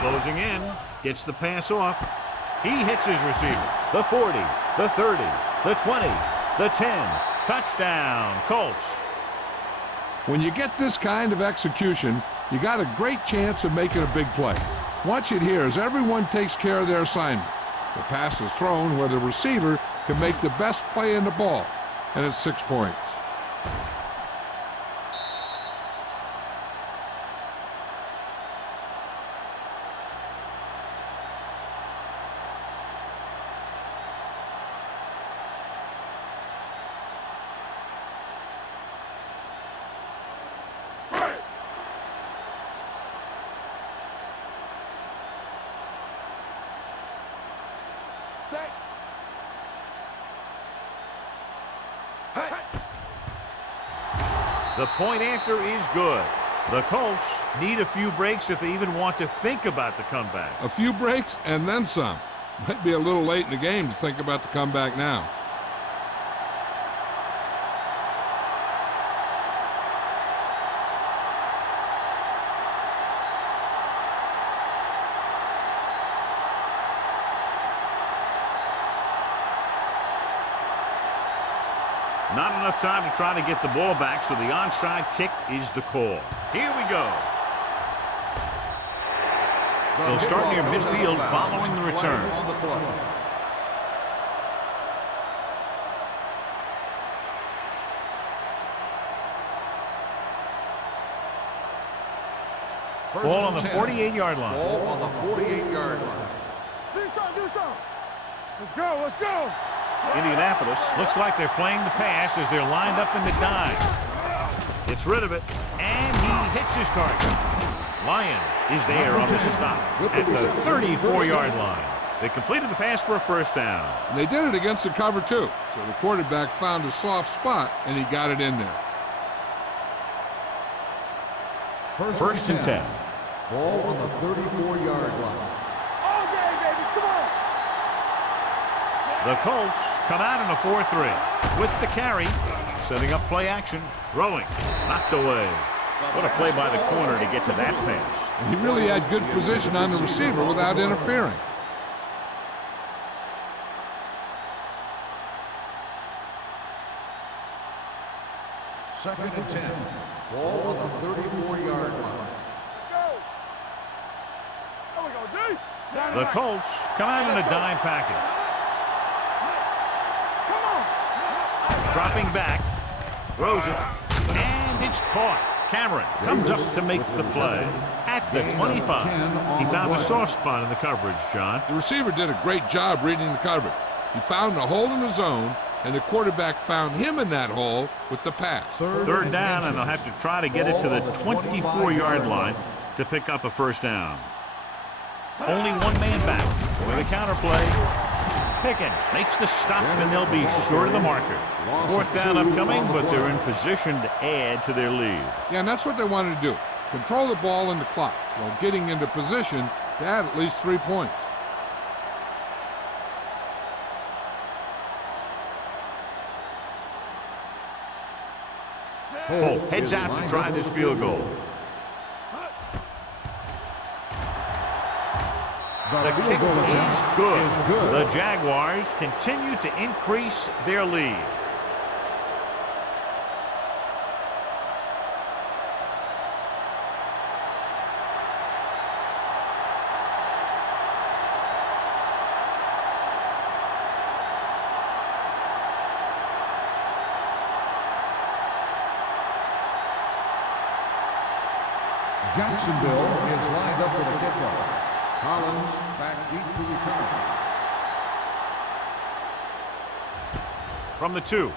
Closing in. Gets the pass off. He hits his receiver. The 40, the 30, the 20, the 10. Touchdown, Colts. When you get this kind of execution, you got a great chance of making a big play. Watch it here as everyone takes care of their assignment. The pass is thrown where the receiver can make the best play in the ball, and it's 6 points. The point after is good. The Colts need a few breaks if they even want to think about the comeback. A few breaks and then some. Might be a little late in the game to think about the comeback now. Not enough time to try to get the ball back, so the onside kick is the call. Here we go. They'll start near midfield following the return. Ball on the 48-yard line. Ball on the 48-yard line. Do something. Let's go. Indianapolis looks like they're playing the pass as they're lined up in the dime. Gets rid of it, and he hits his target. Lyons is there on the stop at the 34-yard line. They completed the pass for a first down. And they did it against the cover, too. So the quarterback found a soft spot, and he got it in there. First and 10. Ball on the 34-yard line. All day, baby. Come on. The Colts come out in a 4-3 with the carry, setting up play action, throwing, knocked away. What a play by the corner to get to that pass. And he really had good position on the receiver without interfering. Second and 10. Ball on the 34-yard line. Let's go. There we go, D. The Colts come out in a dime package. Dropping back, throws it, and it's caught. Cameron comes up to make the play. At the 25, he found a soft spot in the coverage, John. The receiver did a great job reading the coverage. He found a hole in the zone, and the quarterback found him in that hole with the pass. Third down, and they'll have to try to get it to the 24-yard line to pick up a first down. Only one man back with a counterplay. Pickens makes the stop, and they'll be short of the marker. Fourth down upcoming, but they're in position to add to their lead. Yeah, and that's what they wanted to do. Control the ball in the clock while getting into position to add at least 3 points. Holt heads out to try this field goal. The kick is good. The Jaguars continue to increase their lead. Jacksonville is lined up for the kickoff. Collins back deep to return. From the 2.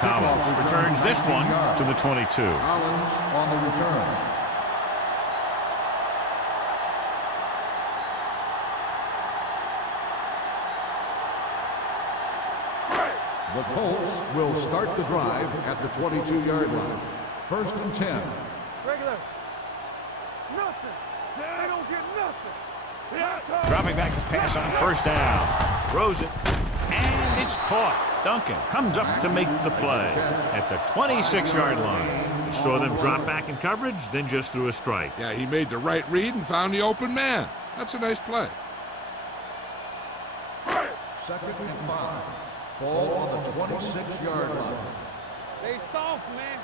Collins returns this one to the 22. Collins on the return. The Colts will start the drive at the 22-yard line. First and 10. Regular. Nothing. They don't get nothing. Dropping back to pass on first down. Throws it, and it's caught. Duncan comes up to make the play at the 26-yard line. Saw them drop back in coverage, then just threw a strike. Yeah, he made the right read and found the open man. That's a nice play. Second and 5. Ball on the 26-yard line. They soft, man.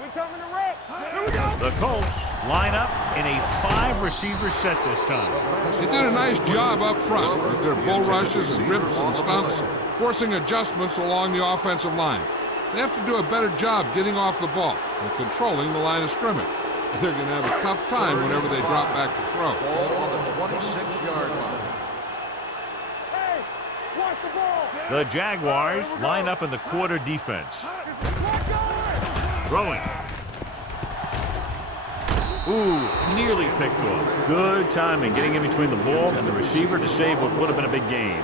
We coming to wreck. Here we go. The Colts line up in a 5-receiver set this time. They did a nice job up front with their bull rushes and rips and stunts, forcing adjustments along the offensive line. They have to do a better job getting off the ball and controlling the line of scrimmage. They're going to have a tough time whenever they drop back to throw. Ball on the 26-yard line. Hey, watch the ball. The Jaguars line up in the quarter defense. Throwing. Ooh, nearly picked off. Good timing, getting in between the ball and the receiver to save what would have been a big gain.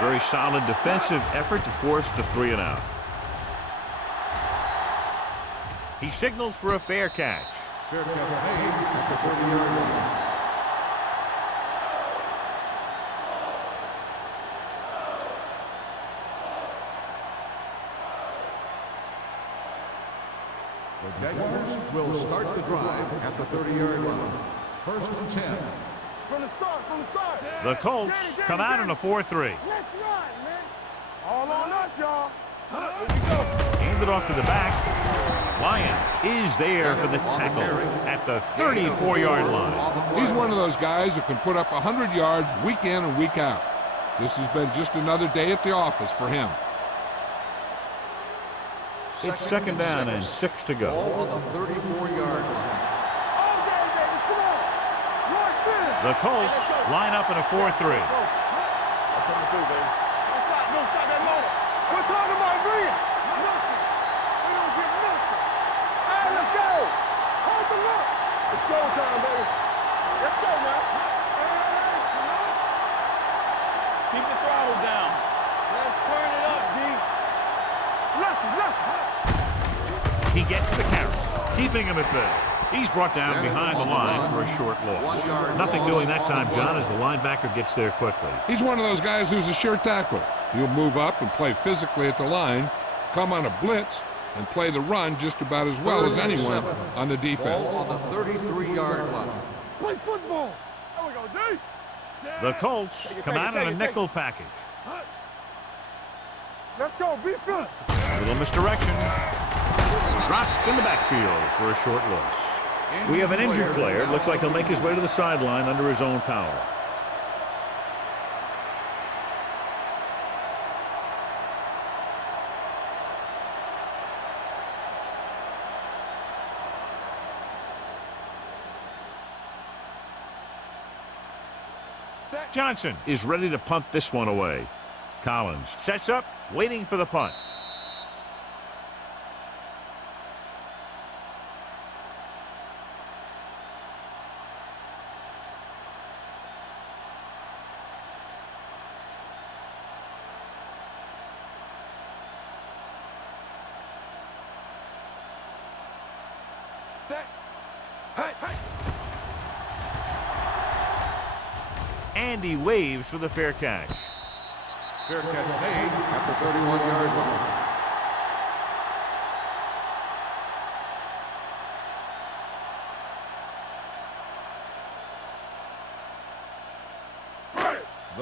Very solid defensive effort to force the 3 and out. He signals for a fair catch. Fair catch made at the 30-yard line. The Jaguars will start the drive at the 30-yard line. First and 10. From the start, from the start. The Colts come out in a 4-3. Let's run, man. All on us, y'all. Here we go. Hand it off to the back. Lion is there for the tackle at the 34-yard line. He's one of those guys who can put up 100 yards week in and week out. This has been just another day at the office for him. It's second down and 6 to go. Ball on the 34-yard line. The Colts line up in a 4-3. That's what we do, baby. Don't stop that motor. We're talking about Bria. Nothing. We don't get nothing. All right, let's go. Hold the look. It's showtime, baby. Let's go now. Keep the throttle down. Let's turn it up, D. Left. He gets the carry, keeping him at bay. He's brought down behind the line for a short loss. Nothing doing that time, John, as the linebacker gets there quickly. He's one of those guys who's a sure tackler. He'll move up and play physically at the line, come on a blitz, and play the run just about as well as anyone on the defense. Ball on the 33-yard line. Play football. There we go, D. The Colts come out in a nickel package. Let's go, be physical. A little misdirection. Dropped in the backfield for a short loss. We have an injured player. Looks like he'll make his way to the sideline under his own power. Johnson is ready to punt this one away. Collins sets up, waiting for the punt. And he waves for the fair catch. Fair catch made at the 31-yard line.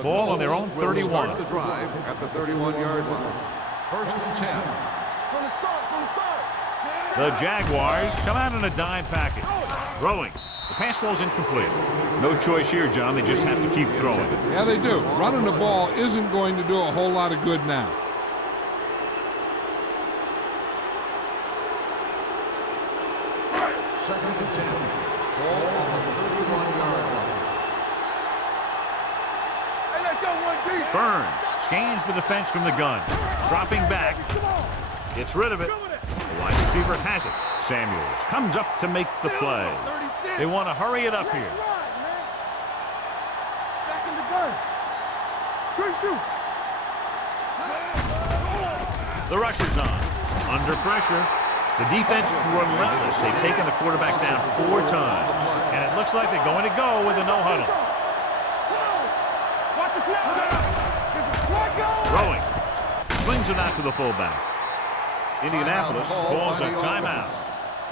Ball on their own 31. Start the drive at the 31-yard line. First and 10. From the start. The Jaguars come out in a dime package. Throwing. The pass ball's incomplete. No choice here, John. They just have to keep throwing. Yeah, they do. Running the ball isn't going to do a whole lot of good now. Second and 10. Ball on the 31-yard line. Hey, let's go, 1D. Burns scans the defense from the gun. Dropping back. Gets rid of it. The wide receiver has it. Samuels comes up to make the play. They want to hurry it up here. Back in the gun. Good shoot. The rusher's on. Under pressure. The defense relentless. They've taken the quarterback down 4 times. And it looks like they're going to go with a no huddle. Watch the snap. Throwing. Swings it out to the fullback. Indianapolis calls a timeout.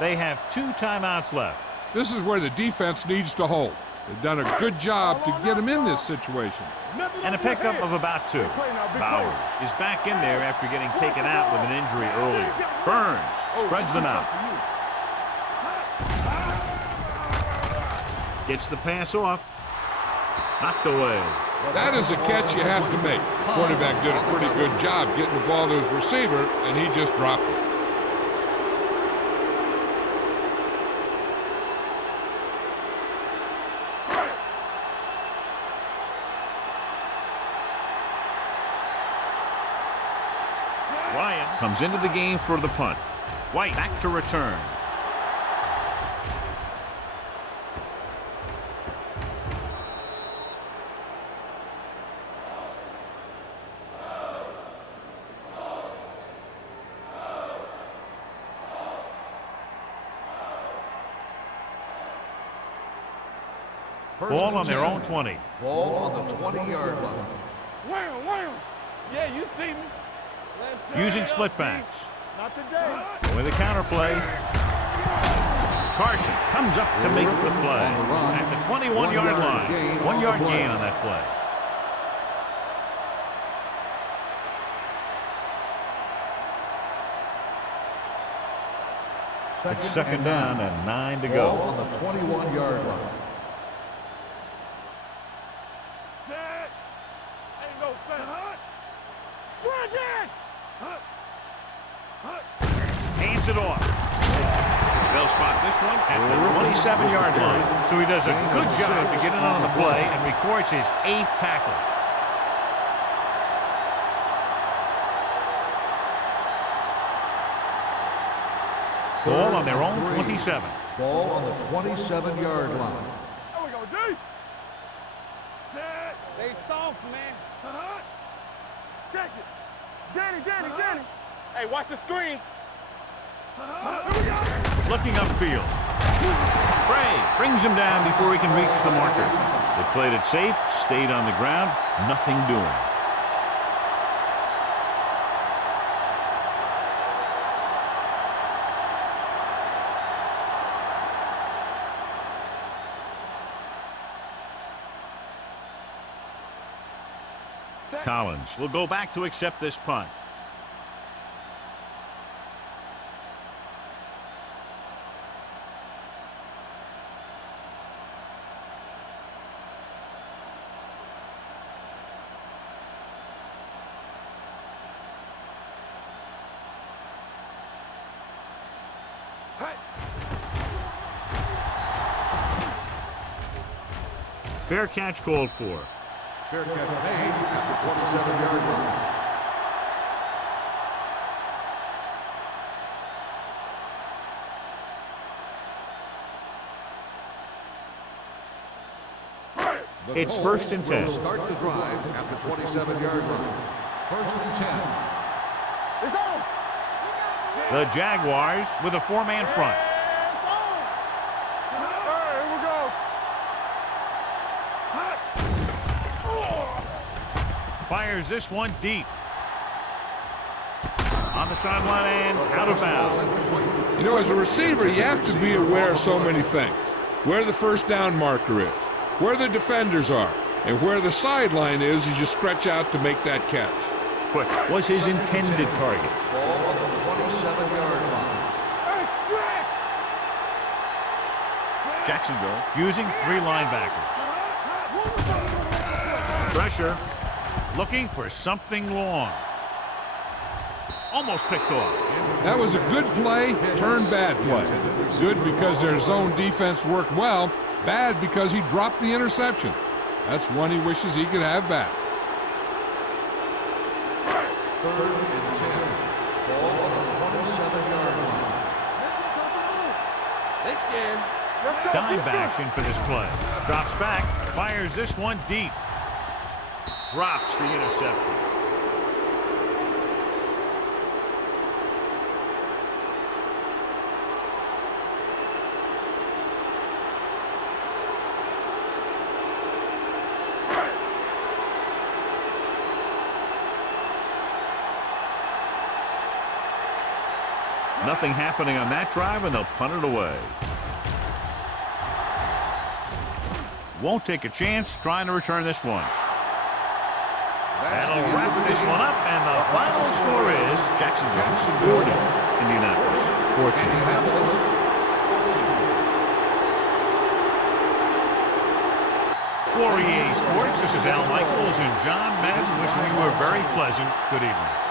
They have 2 timeouts left. This is where the defense needs to hold. They've done a good job to get him in this situation. And a pickup of about 2. Bowers is back in there after getting taken out with an injury earlier. Burns spreads them out. Gets the pass off. Knocked away. That is a catch you have to make. The quarterback did a pretty good job getting the ball to his receiver, and he just dropped it. Ryan comes into the game for the punt. White back to return. Ball on their own 20. Ball on the 20-yard line. Wham, wham. Yeah, you see me. Using split backs. Not today. With a counterplay. Carson comes up to make the play. At the 21-yard line. 1 yard gain on that play. It's second down and 9 to go. Ball on the 21-yard line. Set. Ain't no fence. Bring it. Hands it off. They'll spot this one at the 27-yard line. So he does a good job to get it on the play and records his 8th tackle. Ball on their own 27. Ball on the 27-yard line. There we go, D. Set. They soft, man. Check it. Get it. Hey, watch the screen. Looking upfield. Bray brings him down before he can reach the marker. They played it safe, stayed on the ground, nothing doing. Collins will go back to accept this punt. Fair catch called for. Fair catch made at the 27-yard line. It's first and 10. Start the drive at the 27-yard line. First and 10. It's on. The Jaguars with a 4-man front. Fires this one deep. On the sideline and out of bounds. You know, as a receiver, you have to be aware of so many things. Where the first down marker is, where the defenders are, and where the sideline is as you stretch out to make that catch. Quick was his intended target. Ball on the 27-yard line. Jacksonville using 3 linebackers. Pressure. Looking for something long. Almost picked off. That was a good play, turned bad play. Good because their zone defense worked well, bad because he dropped the interception. That's one he wishes he could have back. Third and 10. Ball on the 27-yard line. They scared. Dime backs in for this play. Drops back, fires this one deep. Drops the interception. Nothing happening on that drive, and they'll punt it away. Won't take a chance trying to return this one. That'll wrap this one up, and the final score is Jacksonville 40, Indianapolis 14. For EA Sports, this is Al Michaels and John Madden wishing you a very pleasant good evening.